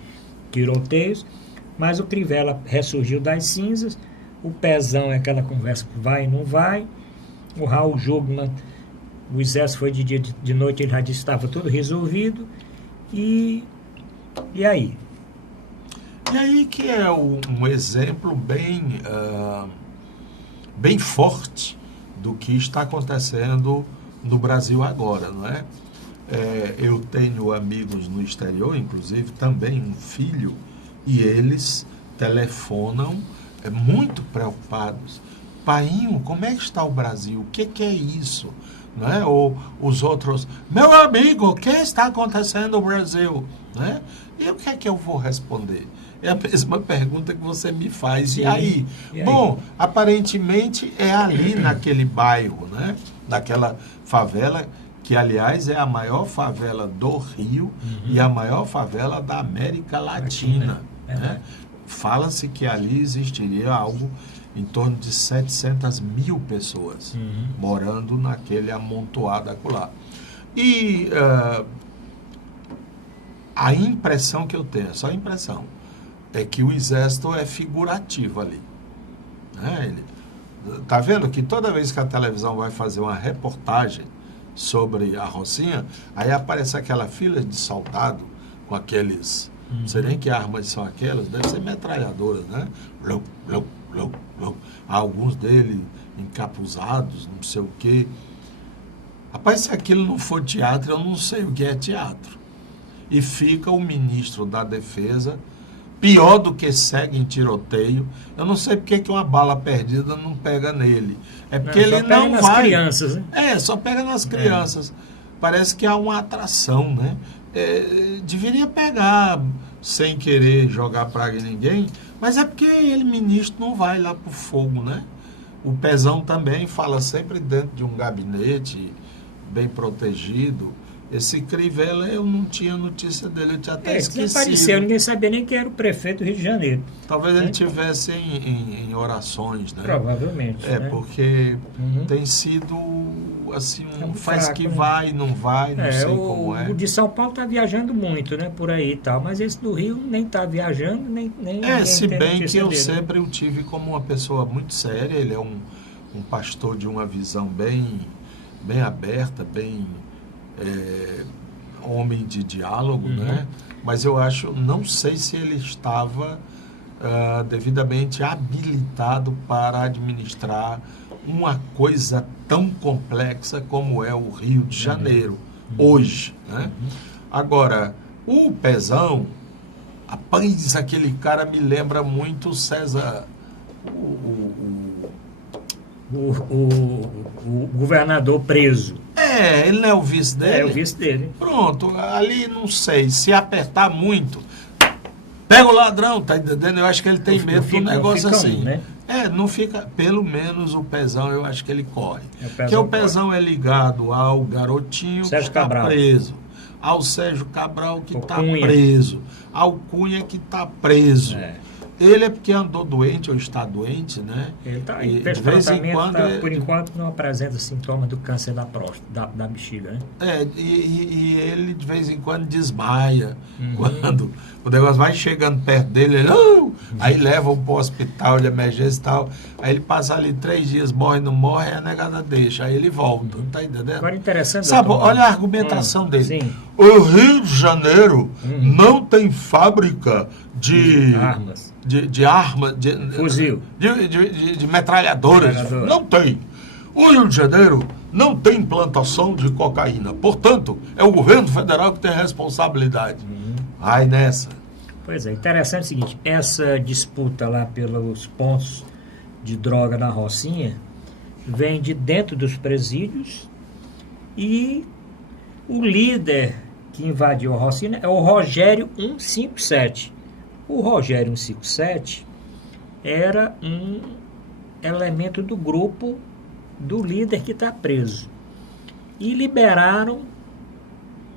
tiroteios, mas o Crivella ressurgiu das cinzas. O Pezão é aquela conversa que vai e não vai. O Raul Jugman, o exército foi de dia, de noite, ele já disse que estava tudo resolvido. E aí? E aí que é um exemplo bem forte do que está acontecendo no Brasil agora, não é? Eu tenho amigos no exterior, inclusive também um filho, e eles telefonam muito preocupados. Painho, como é que está o Brasil? O que é isso? Não é? Ou os outros, meu amigo, o que está acontecendo no Brasil? Não é? E o que é que eu vou responder? É a mesma pergunta que você me faz. Sim. E aí? Bom, aparentemente é ali naquele bairro, né? Naquela favela, que aliás é a maior favela do Rio e a maior favela da América Latina. Né? Fala-se que ali existiria algo em torno de 700 mil pessoas morando naquele amontoado acolá. E a impressão que eu tenho, só a impressão, é que o exército é figurativo ali. Né? Tá vendo que toda vez que a televisão vai fazer uma reportagem sobre a Rocinha, aí aparece aquela fila de soldado com aqueles, não sei nem que armas são aquelas, devem ser metralhadoras, né? Alguns deles encapuzados, não sei o quê. Rapaz, se aquilo não for teatro, eu não sei o que é teatro. E fica o ministro da Defesa, pior do que segue em tiroteio. Eu não sei porque que uma bala perdida não pega nele. É porque ele não vai. Só pega nas crianças, né? Só pega nas crianças. Parece que há uma atração, né? Deveria pegar sem querer jogar praga em ninguém, mas é porque ele, ministro, não vai lá pro fogo, né? O Pezão também fala sempre dentro de um gabinete bem protegido. Esse Crivella, eu não tinha notícia dele, eu tinha até esquecido. Desapareceu, ninguém sabia nem quem era o prefeito do Rio de Janeiro. Talvez ele estivesse em orações, né? Provavelmente. Né? Porque tem sido, assim, faz fraco, que vai, não vai, não sei como é. O de São Paulo está viajando muito, né? Por aí e tal, mas esse do Rio nem está viajando, nem se bem que eu sempre o tive como uma pessoa muito séria, ele é um pastor de uma visão bem aberta, bem... homem de diálogo, né? Mas eu não sei se ele estava devidamente habilitado para administrar uma coisa tão complexa como é o Rio de Janeiro, hoje, né? Agora, o Pezão, rapaz, aquele cara me lembra muito o César, o governador preso. Ele não é o vice dele? É o vice dele. Pronto, ali não sei, se apertar muito, pega o ladrão, tá entendendo? Eu acho que ele tem medo de um negócio assim. né? Não fica, pelo menos o Pezão, eu acho que ele corre. Porque o Pezão é ligado ao garotinho Sérgio que está Cabral. preso, ao Sérgio Cabral que está preso, ao Cunha que está preso. Ele é porque andou doente ou está doente, né? Ele está E em de vez em tratamento, quando, por enquanto não apresenta sintomas do câncer da próstata, da bexiga, né? E ele de vez em quando desmaia. Quando o negócio vai chegando perto dele, ele, aí levam para o hospital de emergência e tal. Aí ele passa ali 3 dias, morre, não morre, aí a negada deixa. Aí ele volta, tá entendendo? Agora interessante, Sabe, doutor, olha a argumentação dele. sim. O Rio de Janeiro não tem fábrica de armas. De armas, Fuzil. de metralhadoras. Não tem. O Rio de Janeiro não tem implantação de cocaína. Portanto, é o governo federal que tem a responsabilidade. Vai nessa. Pois é, interessante o seguinte, essa disputa lá pelos pontos de droga na Rocinha vem de dentro dos presídios e o líder que invadiu a Rocinha é o Rogério 157. O Rogério 157 era um elemento do grupo do líder que está preso. E liberaram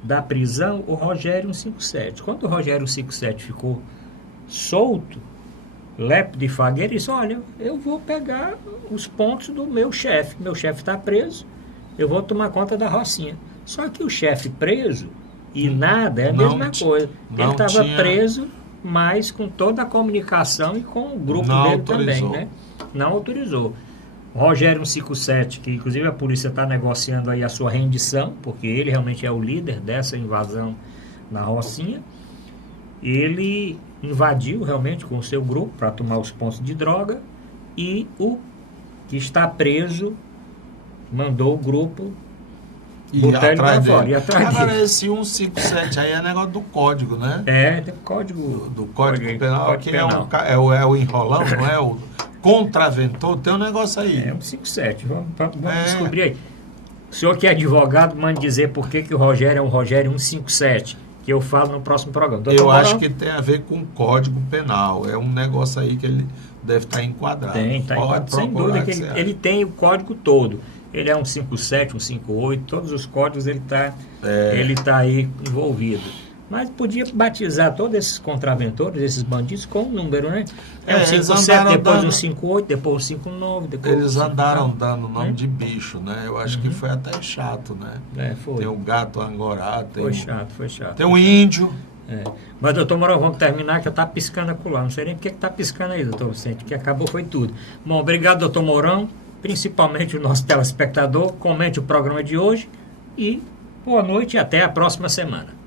da prisão o Rogério 157. Quando o Rogério 157 ficou solto, lépido e fagueiro, ele disse, olha, eu vou pegar os pontos do meu chefe está preso, eu vou tomar conta da Rocinha. Só que o chefe preso e nada é a mesma coisa. Ele estava preso, mas com toda a comunicação e com o grupo dele também, né? Não autorizou. Rogério 157, que inclusive a polícia está negociando aí a sua rendição, porque ele realmente é o líder dessa invasão na Rocinha, ele invadiu realmente com o seu grupo para tomar os pontos de droga e o que está preso mandou o grupo botar ele para fora. E atrás agora dele. esse 157 aí é negócio do código, né? Tem código. Do Código Penal, Código que Penal. é o enrolão, não é o contraventor, tem um negócio aí. É 157, vamos descobrir aí. O senhor que é advogado, mande dizer por que o Rogério é um Rogério 157, que eu falo no próximo programa. Doutor eu Moral? acho que tem a ver com o Código Penal, é um negócio aí que ele deve estar enquadrado. Tem, está enquadrado, sem dúvida que ele tem o código todo. Ele é um 57, um 58, todos os códigos ele tá aí envolvido. Mas podia batizar todos esses contraventores, esses bandidos, com um número, né? É um 57, depois um 58, depois um 59, depois eles um andaram dando nome de bicho, né? Eu acho que foi até chato, né? Foi. Tem o gato angorá, Foi chato. Tem o índio. Mas, doutor Moral, vamos terminar, que já está piscando acolá. Não sei nem porque está piscando aí, doutor Vicente, que acabou foi tudo. Bom, obrigado, doutor Mourão, principalmente o nosso telespectador. Comente o programa de hoje e boa noite e até a próxima semana.